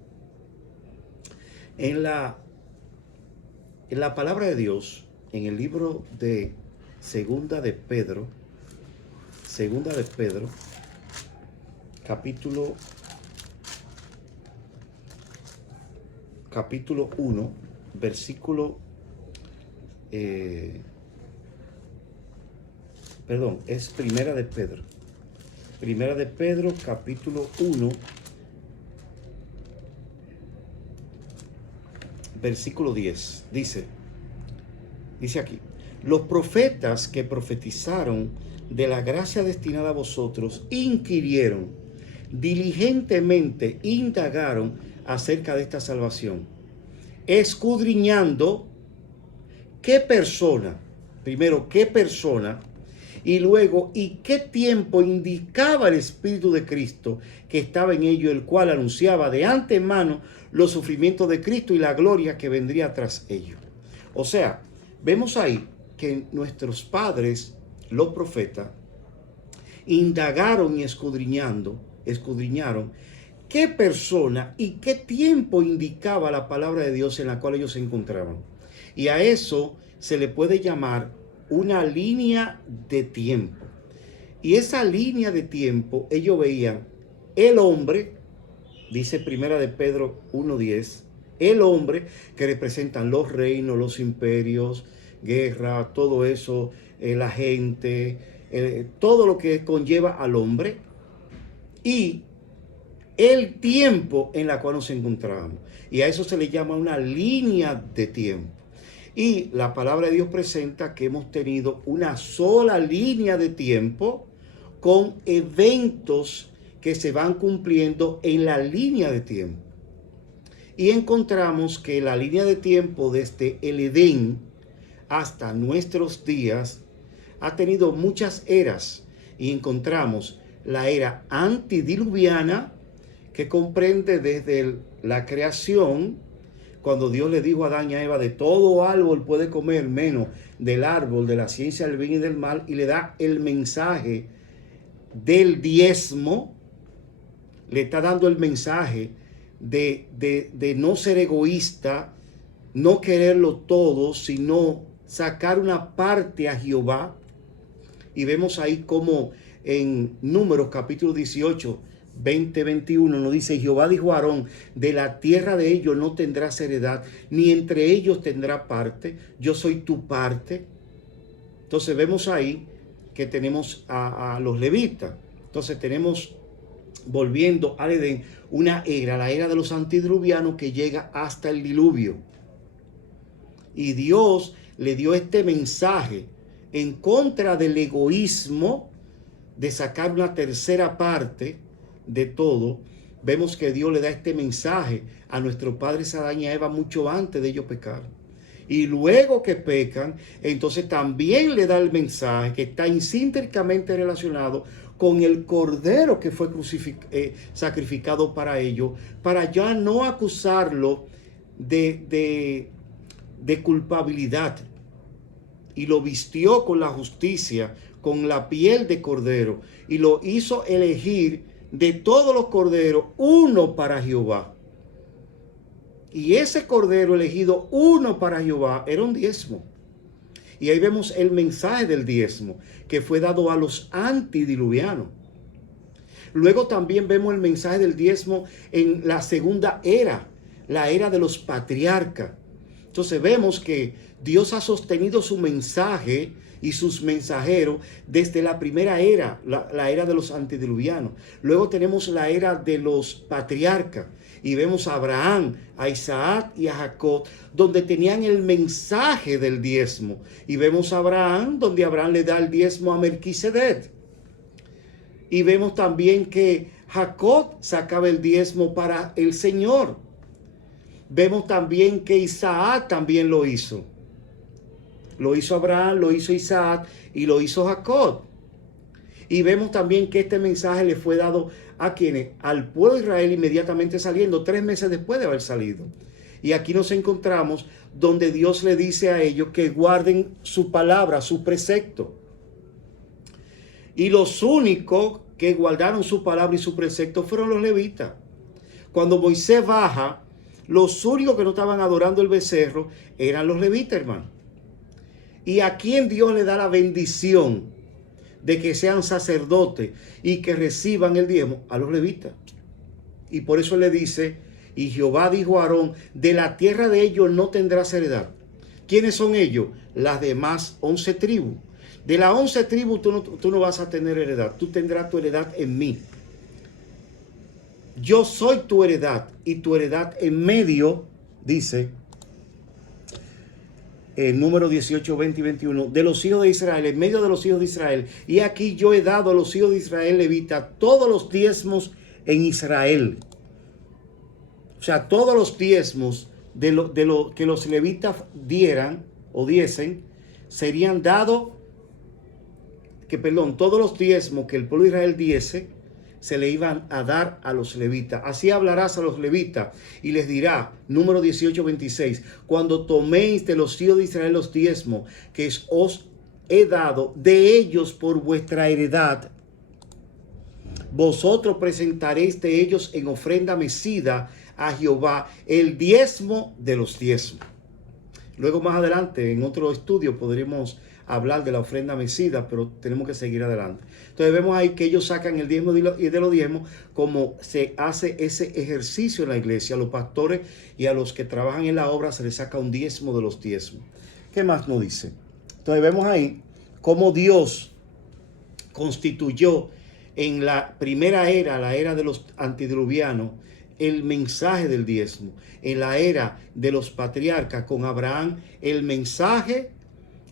En la palabra de Dios, en el libro de Segunda de Pedro, capítulo 1, versículo, es Primera de Pedro, capítulo 1, versículo 10, dice aquí: los profetas que profetizaron de la gracia destinada a vosotros inquirieron, diligentemente indagaron acerca de esta salvación, escudriñando qué persona, primero qué persona, y luego y qué tiempo indicaba el Espíritu de Cristo que estaba en ello, el cual anunciaba de antemano los sufrimientos de Cristo y la gloria que vendría tras ello. O sea, vemos ahí que nuestros padres, los profetas, indagaron y escudriñaron qué persona y qué tiempo indicaba la palabra de Dios en la cual ellos se encontraban. Y a eso se le puede llamar una línea de tiempo. Y esa línea de tiempo, ellos veían el hombre, dice Primera de Pedro 1:10, el hombre que representan los reinos, los imperios, guerra, todo eso, la gente, todo lo que conlleva al hombre, y el tiempo en la cual nos encontrábamos. Y a eso se le llama una línea de tiempo. Y la palabra de Dios presenta que hemos tenido una sola línea de tiempo con eventos que se van cumpliendo en la línea de tiempo. Y encontramos que la línea de tiempo desde el Edén hasta nuestros días ha tenido muchas eras. Y encontramos la era antediluviana, que comprende desde la creación, cuando Dios le dijo a Adán y a Eva: de todo árbol puede comer menos del árbol de la ciencia del bien y del mal, y le da el mensaje del diezmo, le está dando el mensaje de no ser egoísta, no quererlo todo, sino sacar una parte a Jehová. Y vemos ahí como en Números capítulo 18 20:21 nos dice: Jehová dijo a Aarón, de la tierra de ellos no tendrás heredad, ni entre ellos tendrá parte, yo soy tu parte. Entonces vemos ahí que tenemos a los levitas. Entonces tenemos, volviendo al Edén, una era, la era de los antediluvianos, que llega hasta el diluvio. Y Dios le dio este mensaje en contra del egoísmo de sacar una tercera parte de todo. Vemos que Dios le da este mensaje a nuestros padres Adán y Eva mucho antes de ellos pecar. Y luego que pecan, entonces también le da el mensaje que está intrínsecamente relacionado con el cordero que fue sacrificado para ellos, para ya no acusarlo de culpabilidad. Y lo vistió con la justicia, con la piel de cordero, y lo hizo elegir de todos los corderos uno para Jehová. Y ese cordero elegido uno para Jehová era un diezmo. Y ahí vemos el mensaje del diezmo que fue dado a los antediluvianos. Luego también vemos el mensaje del diezmo en la segunda era, la era de los patriarcas. Entonces vemos que Dios ha sostenido su mensaje y sus mensajeros desde la primera era, la era de los antediluvianos. Luego tenemos la era de los patriarcas y vemos a Abraham, a Isaac y a Jacob, donde tenían el mensaje del diezmo. Y vemos a Abraham, donde Abraham le da el diezmo a Melquisedec. Y vemos también que Jacob sacaba el diezmo para el Señor. Vemos también que Isaac también lo hizo. Lo hizo Abraham, lo hizo Isaac y lo hizo Jacob. Y vemos también que este mensaje le fue dado a quienes, al pueblo de Israel, inmediatamente saliendo, 3 meses después de haber salido. Y aquí nos encontramos donde Dios le dice a ellos que guarden su palabra, su precepto. Y los únicos que guardaron su palabra y su precepto fueron los levitas. Cuando Moisés baja, los únicos que no estaban adorando el becerro eran los levitas, hermano. Y a quien Dios le da la bendición de que sean sacerdotes y que reciban el diezmo, a los levitas. Y por eso le dice: y Jehová dijo a Aarón, de la tierra de ellos no tendrás heredad. ¿Quiénes son ellos? Las demás 11 tribus. De las 11 tribus tú no vas a tener heredad, tú tendrás tu heredad en mí. Yo soy tu heredad, y tu heredad en medio, dice el número 18, 20 y 21, de los hijos de Israel, en medio de los hijos de Israel. Y aquí yo he dado a los hijos de Israel levita todos los diezmos en Israel. O sea, todos los diezmos de lo que los levitas dieran o diesen, serían dados, todos los diezmos que el pueblo de Israel diese, se le iban a dar a los levitas. Así hablarás a los levitas y les dirá, número 18, 26, cuando toméis de los hijos de Israel los diezmos que os he dado de ellos por vuestra heredad, vosotros presentaréis de ellos en ofrenda mecida a Jehová el diezmo de los diezmos. Luego más adelante en otro estudio podremos hablar de la ofrenda mecida, pero tenemos que seguir adelante. Entonces vemos ahí que ellos sacan el diezmo y de los diezmos, como se hace ese ejercicio en la iglesia. A los pastores y a los que trabajan en la obra se les saca un diezmo de los diezmos. ¿Qué más nos dice? Entonces vemos ahí cómo Dios constituyó en la primera era, la era de los antediluvianos, el mensaje del diezmo. En la era de los patriarcas con Abraham, el mensaje.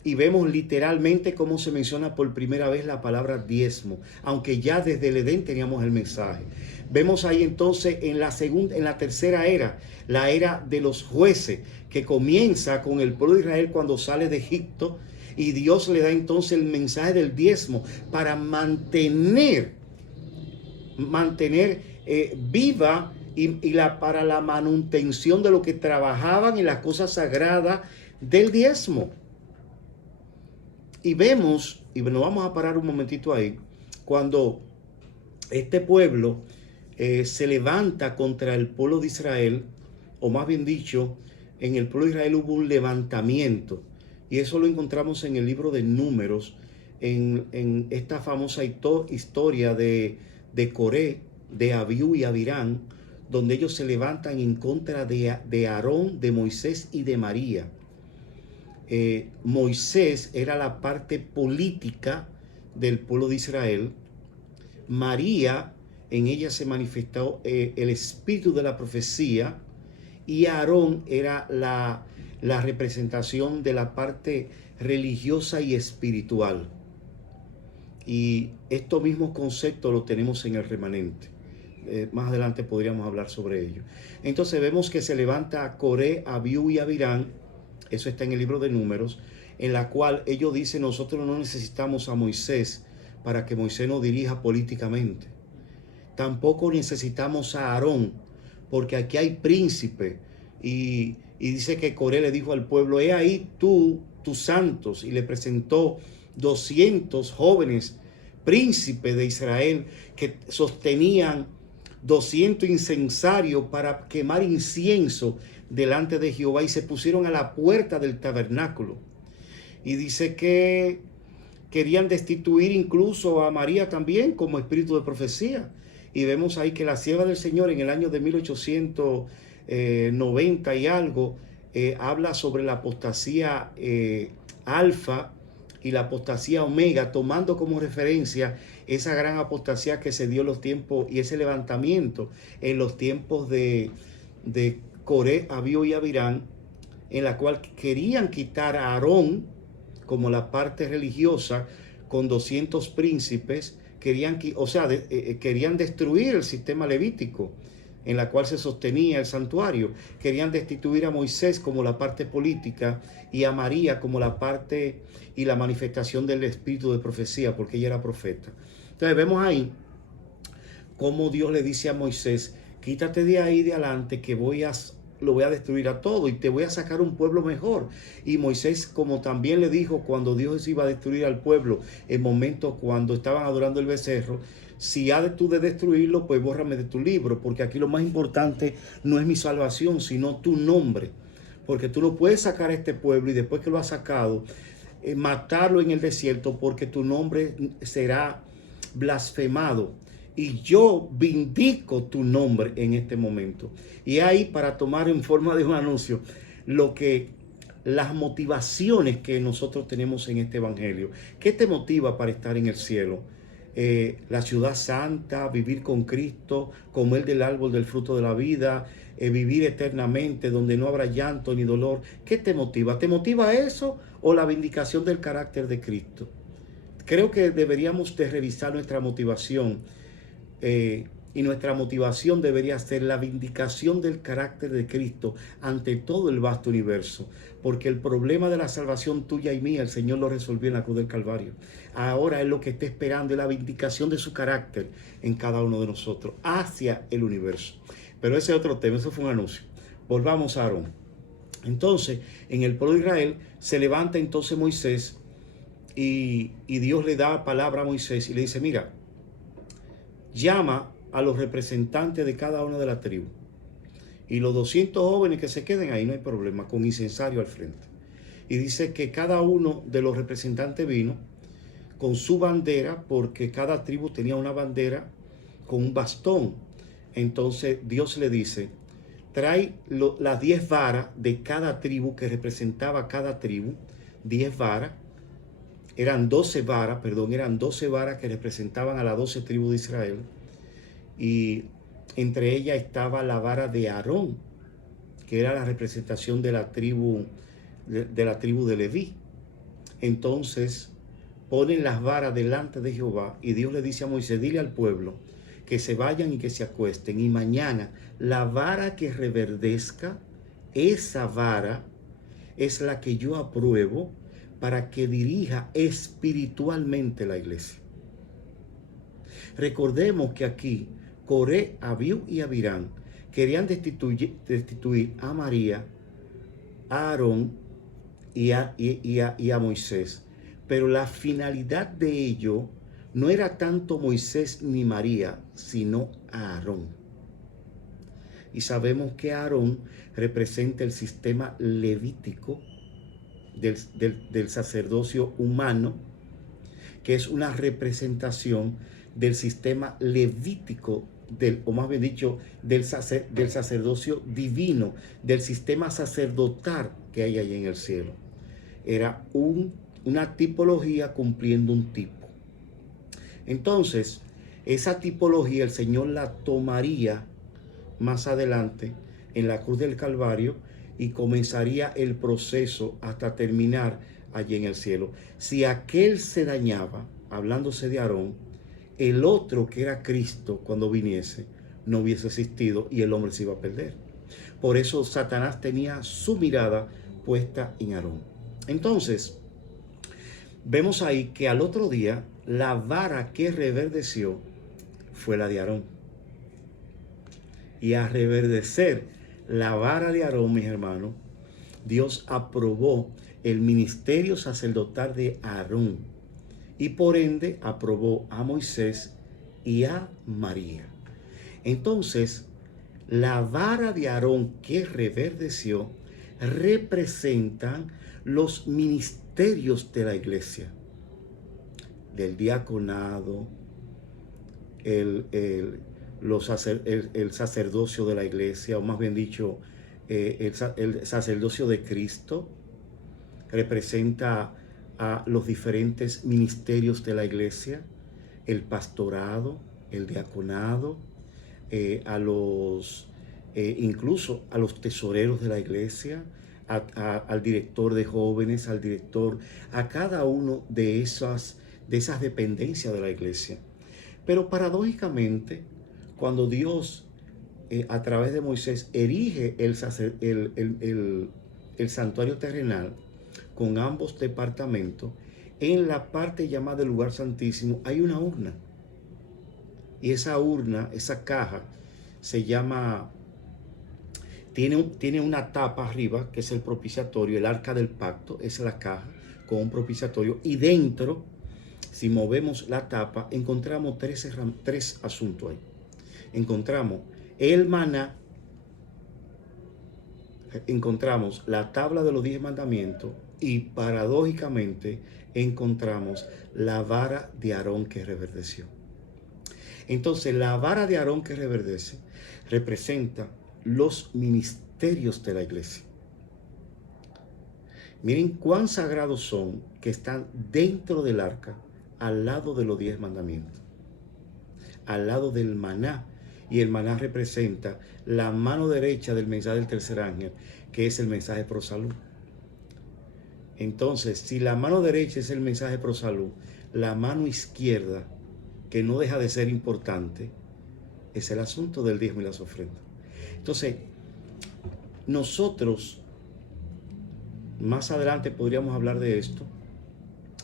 Y vemos literalmente cómo se menciona por primera vez la palabra diezmo, aunque ya desde el Edén teníamos el mensaje. Vemos ahí entonces en la tercera era, la era de los jueces, que comienza con el pueblo de Israel cuando sale de Egipto, y Dios le da entonces el mensaje del diezmo para mantener viva para la manutención de lo que trabajaban en las cosas sagradas del diezmo. Y vemos, y nos vamos a parar un momentito ahí, cuando este pueblo se levanta contra el pueblo de Israel, o más bien dicho, en el pueblo de Israel hubo un levantamiento. Y eso lo encontramos en el libro de Números, en esta famosa historia de Coré, de Abiú y Abirán, donde ellos se levantan en contra de Aarón, de Moisés y de María. Moisés era la parte política del pueblo de Israel. María, en ella se manifestó el espíritu de la profecía, y Aarón era la representación de la parte religiosa y espiritual. Y estos mismos conceptos los tenemos en el remanente. Más adelante podríamos hablar sobre ello. Entonces vemos que se levanta Coré, Abiú y Abirán, eso está en el libro de Números, en la cual ellos dicen: nosotros no necesitamos a Moisés para que Moisés nos dirija políticamente. Tampoco necesitamos a Aarón, porque aquí hay príncipe. Y dice que Coré le dijo al pueblo: he ahí tus santos, y le presentó 200 jóvenes príncipes de Israel que sostenían 200 incensarios para quemar incienso delante de Jehová, y se pusieron a la puerta del tabernáculo. Y dice que querían destituir incluso a María también como espíritu de profecía. Y vemos ahí que la sierva del Señor en el año de 1890 y algo habla sobre la apostasía alfa y la apostasía omega, tomando como referencia esa gran apostasía que se dio en los tiempos y ese levantamiento en los tiempos de Coré, Abiú y Abirán, en la cual querían quitar a Aarón como la parte religiosa con 200 príncipes, querían destruir el sistema levítico en la cual se sostenía el santuario. Querían destituir a Moisés como la parte política y a María como la parte y la manifestación del espíritu de profecía, porque ella era profeta. Entonces vemos ahí cómo Dios le dice a Moisés: quítate de ahí de adelante, que lo voy a destruir a todo y te voy a sacar un pueblo mejor. Y Moisés, como también le dijo cuando Dios iba a destruir al pueblo en momentos cuando estaban adorando el becerro: si has tú de destruirlo, pues bórrame de tu libro, porque aquí lo más importante no es mi salvación, sino tu nombre. Porque tú no puedes sacar a este pueblo y después que lo has sacado, matarlo en el desierto, porque tu nombre será blasfemado. Y yo vindico tu nombre en este momento. Y ahí, para tomar en forma de un anuncio las motivaciones que nosotros tenemos en este evangelio. ¿Qué te motiva para estar en el cielo? La ciudad santa, vivir con Cristo, comer del árbol del fruto de la vida, vivir eternamente donde no habrá llanto ni dolor. ¿Qué te motiva? ¿Te motiva eso o la vindicación del carácter de Cristo? Creo que deberíamos de revisar nuestra motivación, y nuestra motivación debería ser la vindicación del carácter de Cristo ante todo el vasto universo, porque el problema de la salvación tuya y mía, el Señor lo resolvió en la cruz del Calvario. Ahora es lo que está esperando, es la vindicación de su carácter en cada uno de nosotros hacia el universo. Pero ese es otro tema, eso fue un anuncio. Volvamos a Aarón. Entonces, en el pueblo de Israel se levanta entonces Moisés, y Dios le da palabra a Moisés y le dice: mira, llama a los representantes de cada una de las tribus, y los 200 jóvenes que se queden ahí, no hay problema, con incensario al frente. Y dice que cada uno de los representantes vino con su bandera, porque cada tribu tenía una bandera con un bastón. Entonces Dios le dice: trae las 10 varas de cada tribu que representaba cada tribu, 10 varas. Eran 12 varas que representaban a las 12 tribus de Israel. Y entre ellas estaba la vara de Aarón, que era la representación de la tribu de Leví. Entonces ponen las varas delante de Jehová, y Dios le dice a Moisés: dile al pueblo que se vayan y que se acuesten, y mañana la vara que reverdezca, esa vara es la que yo apruebo para que dirija espiritualmente la iglesia. Recordemos que aquí Coré, Abiú y Abirán querían destituir a María, a Aarón y a Moisés. Pero la finalidad de ello no era tanto Moisés ni María, sino Aarón. Y sabemos que Aarón representa el sistema levítico del sacerdocio humano, que es una representación del sistema levítico o más bien dicho, del sacerdocio divino, del sistema sacerdotal que hay allí en el cielo. Era una tipología cumpliendo un tipo. Entonces, esa tipología el Señor la tomaría más adelante en la cruz del Calvario y comenzaría el proceso hasta terminar allí en el cielo. Si aquel se dañaba, hablándose de Aarón, el otro que era Cristo cuando viniese no hubiese existido y el hombre se iba a perder. Por eso Satanás tenía su mirada puesta en Aarón. Entonces, vemos ahí que al otro día la vara que reverdeció fue la de Aarón. Y a reverdecer la vara de Aarón, mis hermanos, Dios aprobó el ministerio sacerdotal de Aarón y por ende aprobó a Moisés y a María. Entonces, la vara de Aarón que reverdeció representan los ministerios de la iglesia, del diaconado, el sacerdocio de la iglesia, o más bien dicho, el sacerdocio de Cristo, representa a los diferentes ministerios de la iglesia, el pastorado, el diaconado, incluso a los tesoreros de la iglesia, al director de jóvenes, a cada uno de esas dependencias de la iglesia. Pero paradójicamente, cuando Dios, a través de Moisés, erige el santuario terrenal con ambos departamentos, en la parte llamada el lugar santísimo hay una urna. Y esa urna, esa caja, tiene una tapa arriba, que es el propiciatorio, el arca del pacto, es la caja con un propiciatorio. Y dentro, si movemos la tapa, encontramos tres asuntos ahí. Encontramos el maná, encontramos la tabla de los 10 mandamientos y paradójicamente encontramos la vara de Aarón que reverdeció. Entonces, la vara de Aarón que reverdece representa los ministerios de la iglesia. Miren cuán sagrados son que están dentro del arca, al lado de los 10 mandamientos, al lado del maná. Y el maná representa la mano derecha del mensaje del tercer ángel, que es el mensaje pro salud. Entonces, si la mano derecha es el mensaje pro salud, la mano izquierda, que no deja de ser importante, es el asunto del diezmo y las ofrendas. Entonces, nosotros, más adelante podríamos hablar de esto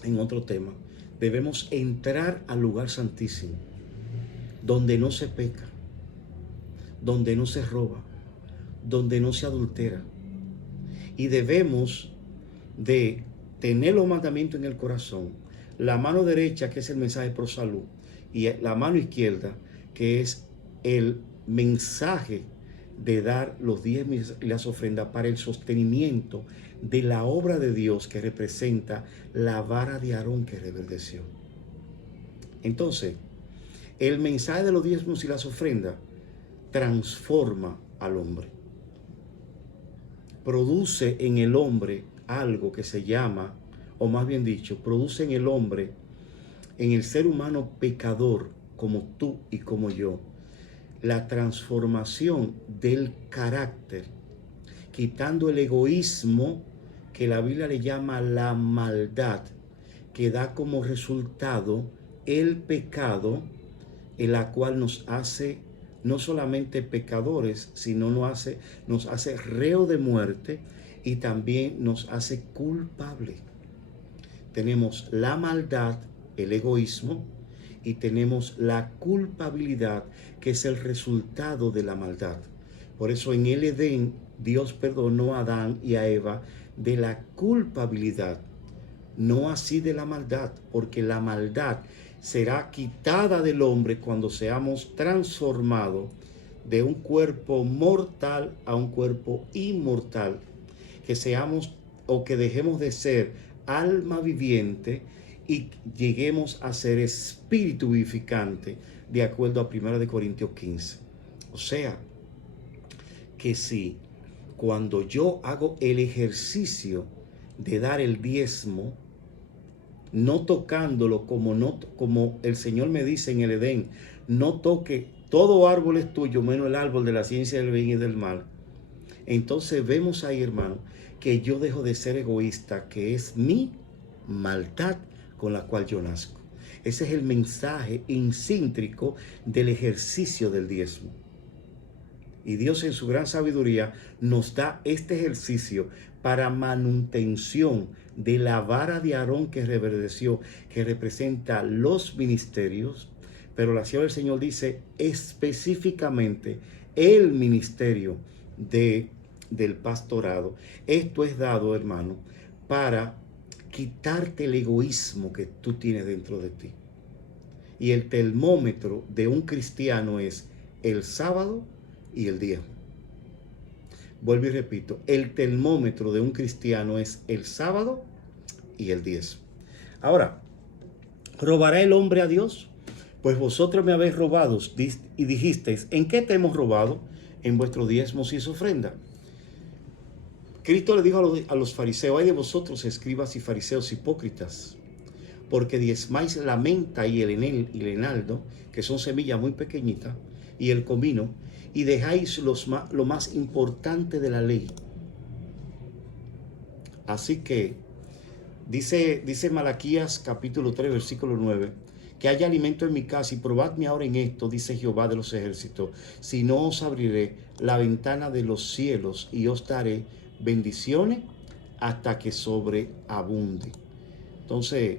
en otro tema, debemos entrar al lugar santísimo, donde no se peca, donde no se roba, donde no se adultera. Y debemos de tener los mandamientos en el corazón, la mano derecha, que es el mensaje pro salud, y la mano izquierda, que es el mensaje de dar los diezmos y las ofrendas para el sostenimiento de la obra de Dios, que representa la vara de Aarón que reverdeció. Entonces, el mensaje de los diezmos y las ofrendas transforma al hombre. Produce en el hombre algo que se llama, o más bien dicho, produce en el hombre, en el ser humano pecador, como tú y como yo, la transformación del carácter, quitando el egoísmo que la Biblia le llama la maldad, que da como resultado el pecado, en la cual nos hace no solamente pecadores, sino nos hace reo de muerte y también nos hace culpable. Tenemos la maldad, el egoísmo, y tenemos la culpabilidad, que es el resultado de la maldad. Por eso en el Edén Dios perdonó a Adán y a Eva de la culpabilidad, no así de la maldad, porque la maldad será quitada del hombre cuando seamos transformados de un cuerpo mortal a un cuerpo inmortal, que seamos o que dejemos de ser alma viviente y lleguemos a ser espíritu vivificante, de acuerdo a 1 Corintios 15. O sea, que si cuando yo hago el ejercicio de dar el diezmo, no tocándolo como el Señor me dice en el Edén, no toque, todo árbol es tuyo, menos el árbol de la ciencia del bien y del mal. Entonces vemos ahí, hermano, que yo dejo de ser egoísta, que es mi maldad con la cual yo nazco. Ese es el mensaje incíntrico del ejercicio del diezmo. Y Dios en su gran sabiduría nos da este ejercicio para manutención de la vara de Aarón que reverdeció, que representa los ministerios. Pero la palabra del Señor dice específicamente el ministerio del pastorado. Esto es dado, hermano, para quitarte el egoísmo que tú tienes dentro de ti. Y el termómetro de un cristiano es el sábado y el diezmo. Vuelvo y repito, el termómetro de un cristiano es el sábado y el diezmo. Ahora, ¿robará el hombre a Dios? Pues vosotros me habéis robado y dijisteis, ¿en qué te hemos robado? En vuestros diezmos y su ofrenda. Cristo le dijo a los fariseos, ay de vosotros, escribas y fariseos hipócritas, porque diezmáis la menta y el eneldo, que son semillas muy pequeñitas, y el comino, y dejáis lo más importante de la ley. Así que dice Malaquías capítulo 3, versículo 9, que haya alimento en mi casa y probadme ahora en esto, dice Jehová de los ejércitos, si no os abriré la ventana de los cielos y os daré bendiciones hasta que sobreabunde. Entonces,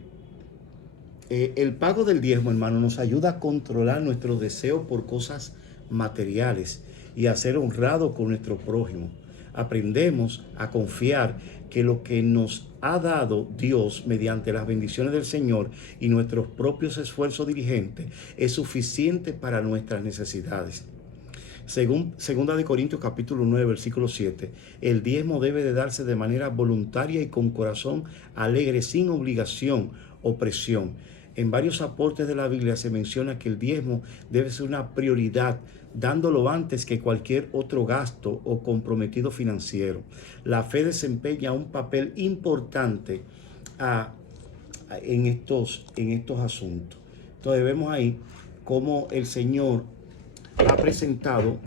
el pago del diezmo, hermano, nos ayuda a controlar nuestros deseos por cosas materiales y a ser honrados con nuestro prójimo. Aprendemos a confiar que lo que nos ha dado Dios mediante las bendiciones del Señor y nuestros propios esfuerzos diligentes es suficiente para nuestras necesidades. Según 2 Corintios capítulo 9, versículo 7, el diezmo debe de darse de manera voluntaria y con corazón alegre, sin obligación o presión. En varios aportes de la Biblia se menciona que el diezmo debe ser una prioridad, dándolo antes que cualquier otro gasto o comprometido financiero. La fe desempeña un papel importante en estos asuntos. Entonces vemos ahí cómo el Señor ha presentado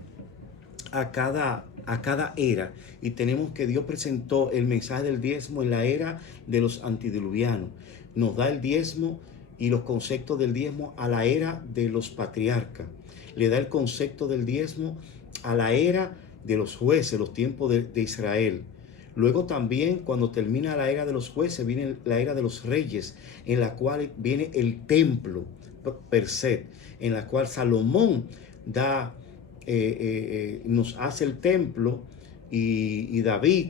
a cada era, y tenemos que Dios presentó el mensaje del diezmo en la era de los antediluvianos. Nos da el diezmo y los conceptos del diezmo a la era de los patriarcas. Le da el concepto del diezmo a la era de los jueces, los tiempos de Israel. Luego también, cuando termina la era de los jueces, viene la era de los reyes, en la cual viene el templo per se, en la cual Salomón nos hace el templo, y David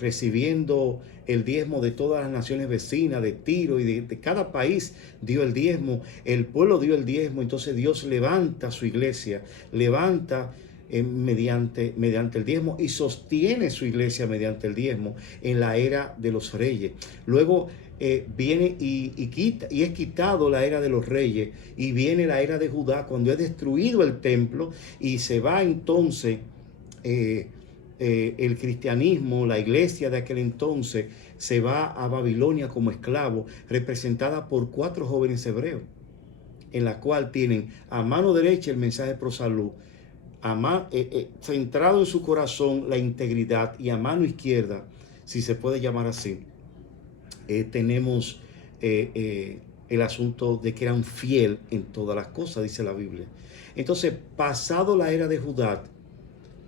recibiendo el diezmo de todas las naciones vecinas, de Tiro y de cada país dio el diezmo, el pueblo dio el diezmo. Entonces Dios levanta su iglesia, levanta mediante el diezmo, y sostiene su iglesia mediante el diezmo en la era de los reyes. Luego viene y es quitado la era de los reyes, y viene la era de Judá, cuando es destruido el templo y se va entonces el cristianismo. La iglesia de aquel entonces se va a Babilonia como esclavo, representada por 4 jóvenes hebreos, en la cual tienen a mano derecha el mensaje pro salud, centrado en su corazón la integridad, y a mano izquierda, si se puede llamar así, tenemos el asunto de que eran fiel en todas las cosas, dice la Biblia. Entonces, pasado la era de Judá,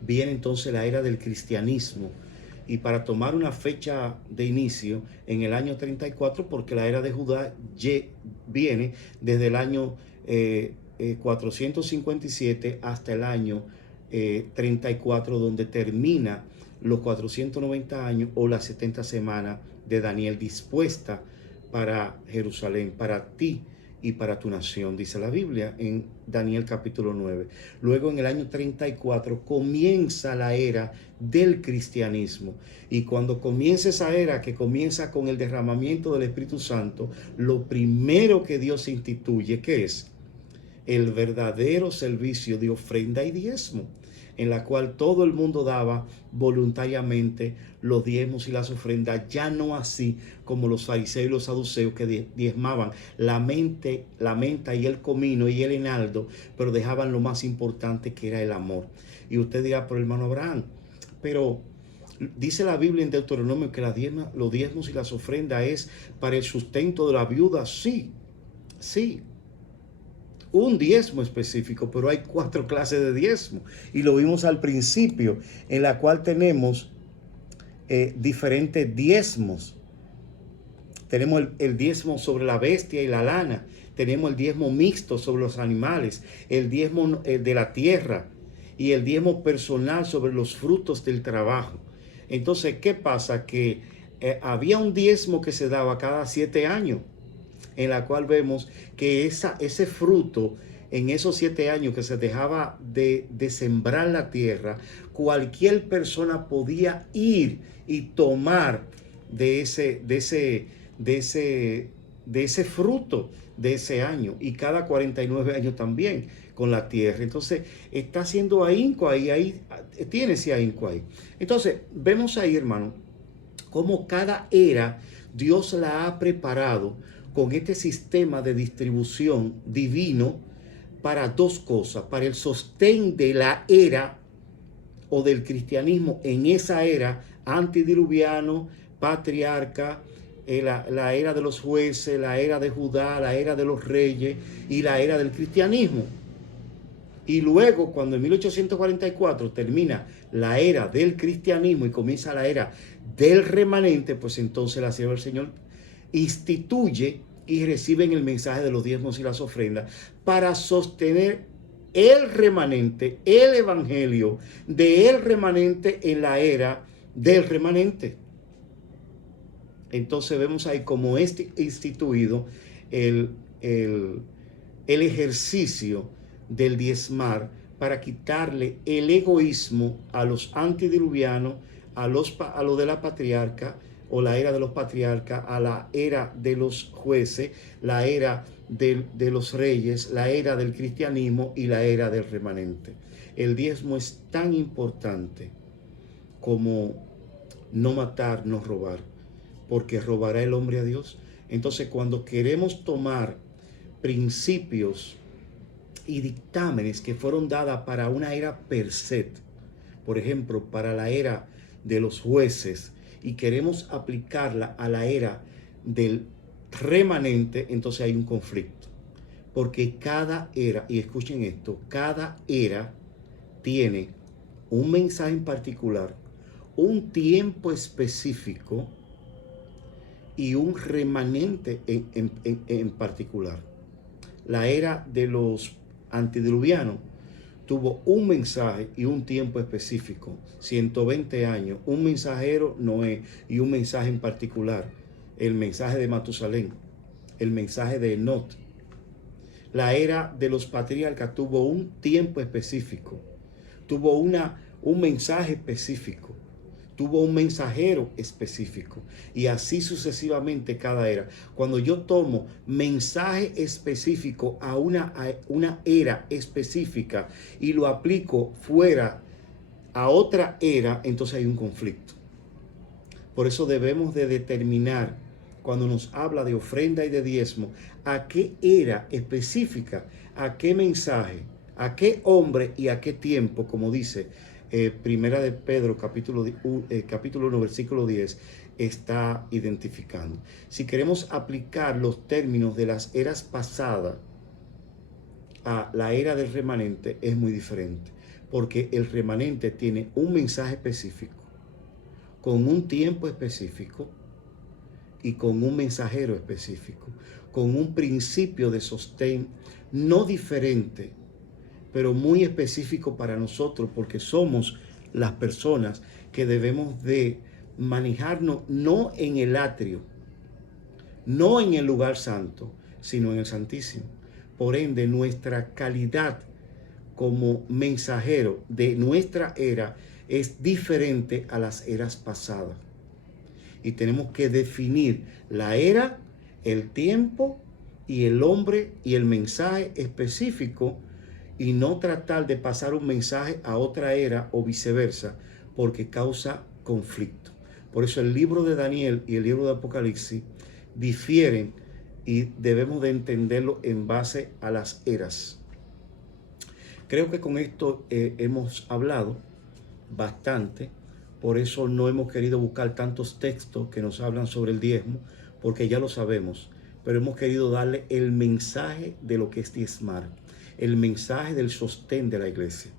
viene entonces la era del cristianismo, y para tomar una fecha de inicio en el año 34, porque la era de Judá viene desde el año 457 hasta el año 34, donde termina los 490 años o las 70 semanas de Daniel dispuesta para Jerusalén, para ti y para tu nación, dice la Biblia en Daniel capítulo 9. Luego en el año 34 comienza la era del cristianismo, y cuando comienza esa era, que comienza con el derramamiento del Espíritu Santo, lo primero que Dios instituye, ¿qué es? el verdadero servicio de ofrenda y diezmo, en la cual todo el mundo daba voluntariamente los diezmos y las ofrendas, ya no así como los fariseos y los saduceos que diezmaban la menta y el comino y el enaldo, pero dejaban lo más importante, que era el amor. Y usted dirá, por hermano Abraham, pero dice la Biblia en Deuteronomio que los diezmos y las ofrendas es para el sustento de la viuda. Sí, sí, un diezmo específico, pero hay 4 clases de diezmo. Y lo vimos al principio, en la cual tenemos diferentes diezmos. Tenemos el diezmo sobre la bestia y la lana. Tenemos el diezmo mixto sobre los animales. El diezmo de la tierra. Y el diezmo personal sobre los frutos del trabajo. Entonces, ¿qué pasa? Que había un diezmo que se daba cada 7 años, en la cual vemos que ese fruto, en esos 7 años que se dejaba de sembrar la tierra, cualquier persona podía ir y tomar de ese fruto de ese año, y cada 49 años también con la tierra. Entonces está haciendo ahínco ahí tiene ese ahínco ahí. Entonces vemos ahí, hermano, cómo cada era Dios la ha preparado con este sistema de distribución divino para 2 cosas: para el sostén de la era o del cristianismo en esa era antidiluviano, patriarca, la era de los jueces, la era de Judá, la era de los reyes y la era del cristianismo. Y luego, cuando en 1844 termina la era del cristianismo y comienza la era del remanente, pues entonces la sierva del Señor instituye y reciben el mensaje de los diezmos y las ofrendas para sostener el remanente, el evangelio del remanente en la era del remanente. Entonces vemos ahí como instituido el ejercicio del diezmar para quitarle el egoísmo a los antidiluvianos, a lo de la patriarca o la era de los patriarcas, a la era de los jueces, la era de los reyes, la era del cristianismo y la era del remanente. El diezmo es tan importante como no matar, no robar, porque robará el hombre a Dios. Entonces, cuando queremos tomar principios y dictámenes que fueron dadas para una era per se, por ejemplo, para la era de los jueces, y queremos aplicarla a la era del remanente, entonces hay un conflicto. Porque cada era, y escuchen esto, cada era tiene un mensaje en particular, un tiempo específico y un remanente en particular. La era de los antediluvianos tuvo un mensaje y un tiempo específico, 120 años, un mensajero, Noé, y un mensaje en particular, el mensaje de Matusalén, el mensaje de Enoch. La era de los patriarcas tuvo un tiempo específico, tuvo un mensaje específico, tuvo un mensajero específico, y así sucesivamente cada era. Cuando yo tomo mensaje específico a una era específica y lo aplico fuera a otra era, entonces hay un conflicto. Por eso debemos de determinar, cuando nos habla de ofrenda y de diezmo, a qué era específica, a qué mensaje, a qué hombre y a qué tiempo, como dice Primera de Pedro, capítulo 1, versículo 10, está identificando. Si queremos aplicar los términos de las eras pasadas a la era del remanente, es muy diferente, porque el remanente tiene un mensaje específico, con un tiempo específico y con un mensajero específico, con un principio de sostén no diferente, pero muy específico para nosotros, porque somos las personas que debemos de manejarnos no en el atrio, no en el lugar santo, sino en el Santísimo. Por ende, nuestra calidad como mensajero de nuestra era es diferente a las eras pasadas. Y tenemos que definir la era, el tiempo y el hombre y el mensaje específico, y no tratar de pasar un mensaje a otra era o viceversa, porque causa conflicto. Por eso el libro de Daniel y el libro de Apocalipsis difieren y debemos de entenderlo en base a las eras. Creo que con esto hemos hablado bastante, por eso no hemos querido buscar tantos textos que nos hablan sobre el diezmo, porque ya lo sabemos, pero hemos querido darle el mensaje de lo que es diezmar, el mensaje del sostén de la iglesia.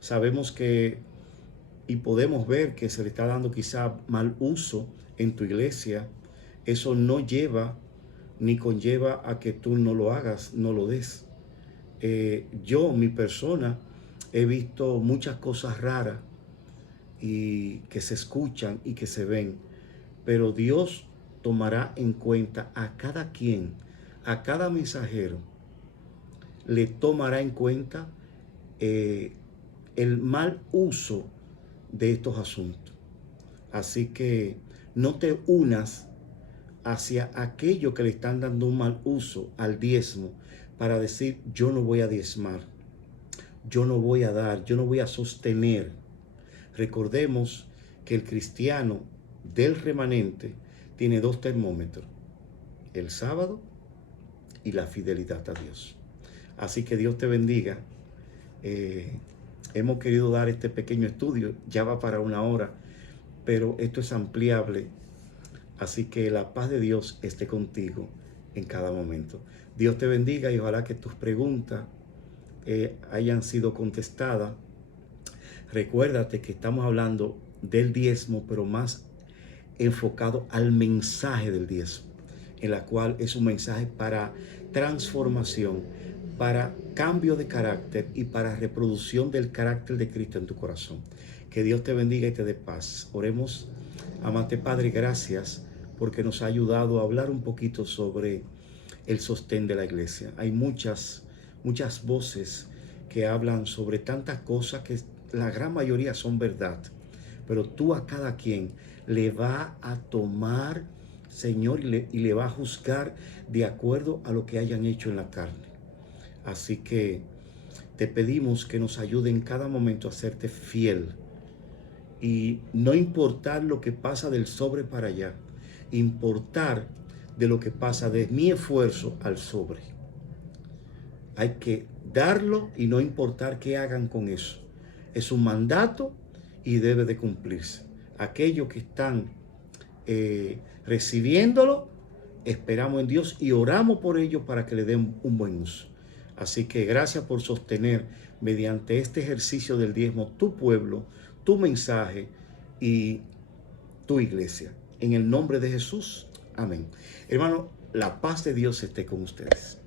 Sabemos que y podemos ver que se le está dando quizá mal uso en tu iglesia. Eso no lleva ni conlleva a que tú no lo hagas, no lo des. Yo, mi persona, he visto muchas cosas raras y que se escuchan y que se ven, pero Dios tomará en cuenta a cada quien, a cada mensajero, le tomará en cuenta el mal uso de estos asuntos. Así que no te unas hacia aquello que le están dando un mal uso al diezmo para decir yo no voy a diezmar, yo no voy a dar, yo no voy a sostener. Recordemos que el cristiano del remanente tiene dos termómetros, el sábado y la fidelidad a Dios. Así que Dios te bendiga. Hemos querido dar este pequeño estudio, ya va para 1 hora, pero esto es ampliable. Así que la paz de Dios esté contigo en cada momento. Dios te bendiga y ojalá que tus preguntas hayan sido contestadas. Recuérdate que estamos hablando del diezmo, pero más enfocado al mensaje del diezmo, en la cual es un mensaje para transformación, para cambio de carácter y para reproducción del carácter de Cristo en tu corazón. Que Dios te bendiga y te dé paz. Oremos. Amante Padre, gracias porque nos ha ayudado a hablar un poquito sobre el sostén de la iglesia. Hay muchas voces que hablan sobre tantas cosas que la gran mayoría son verdad, pero tú a cada quien le va a tomar, Señor, y le va a juzgar de acuerdo a lo que hayan hecho en la carne. Así que te pedimos que nos ayude en cada momento a serte fiel y no importar lo que pasa del sobre para allá, importar de lo que pasa de mi esfuerzo al sobre. Hay que darlo y no importar qué hagan con eso. Es un mandato y debe de cumplirse. Aquellos que están recibiéndolo, esperamos en Dios y oramos por ellos para que le den un buen uso. Así que gracias por sostener mediante este ejercicio del diezmo tu pueblo, tu mensaje y tu iglesia. En el nombre de Jesús, amén. Hermano, la paz de Dios esté con ustedes.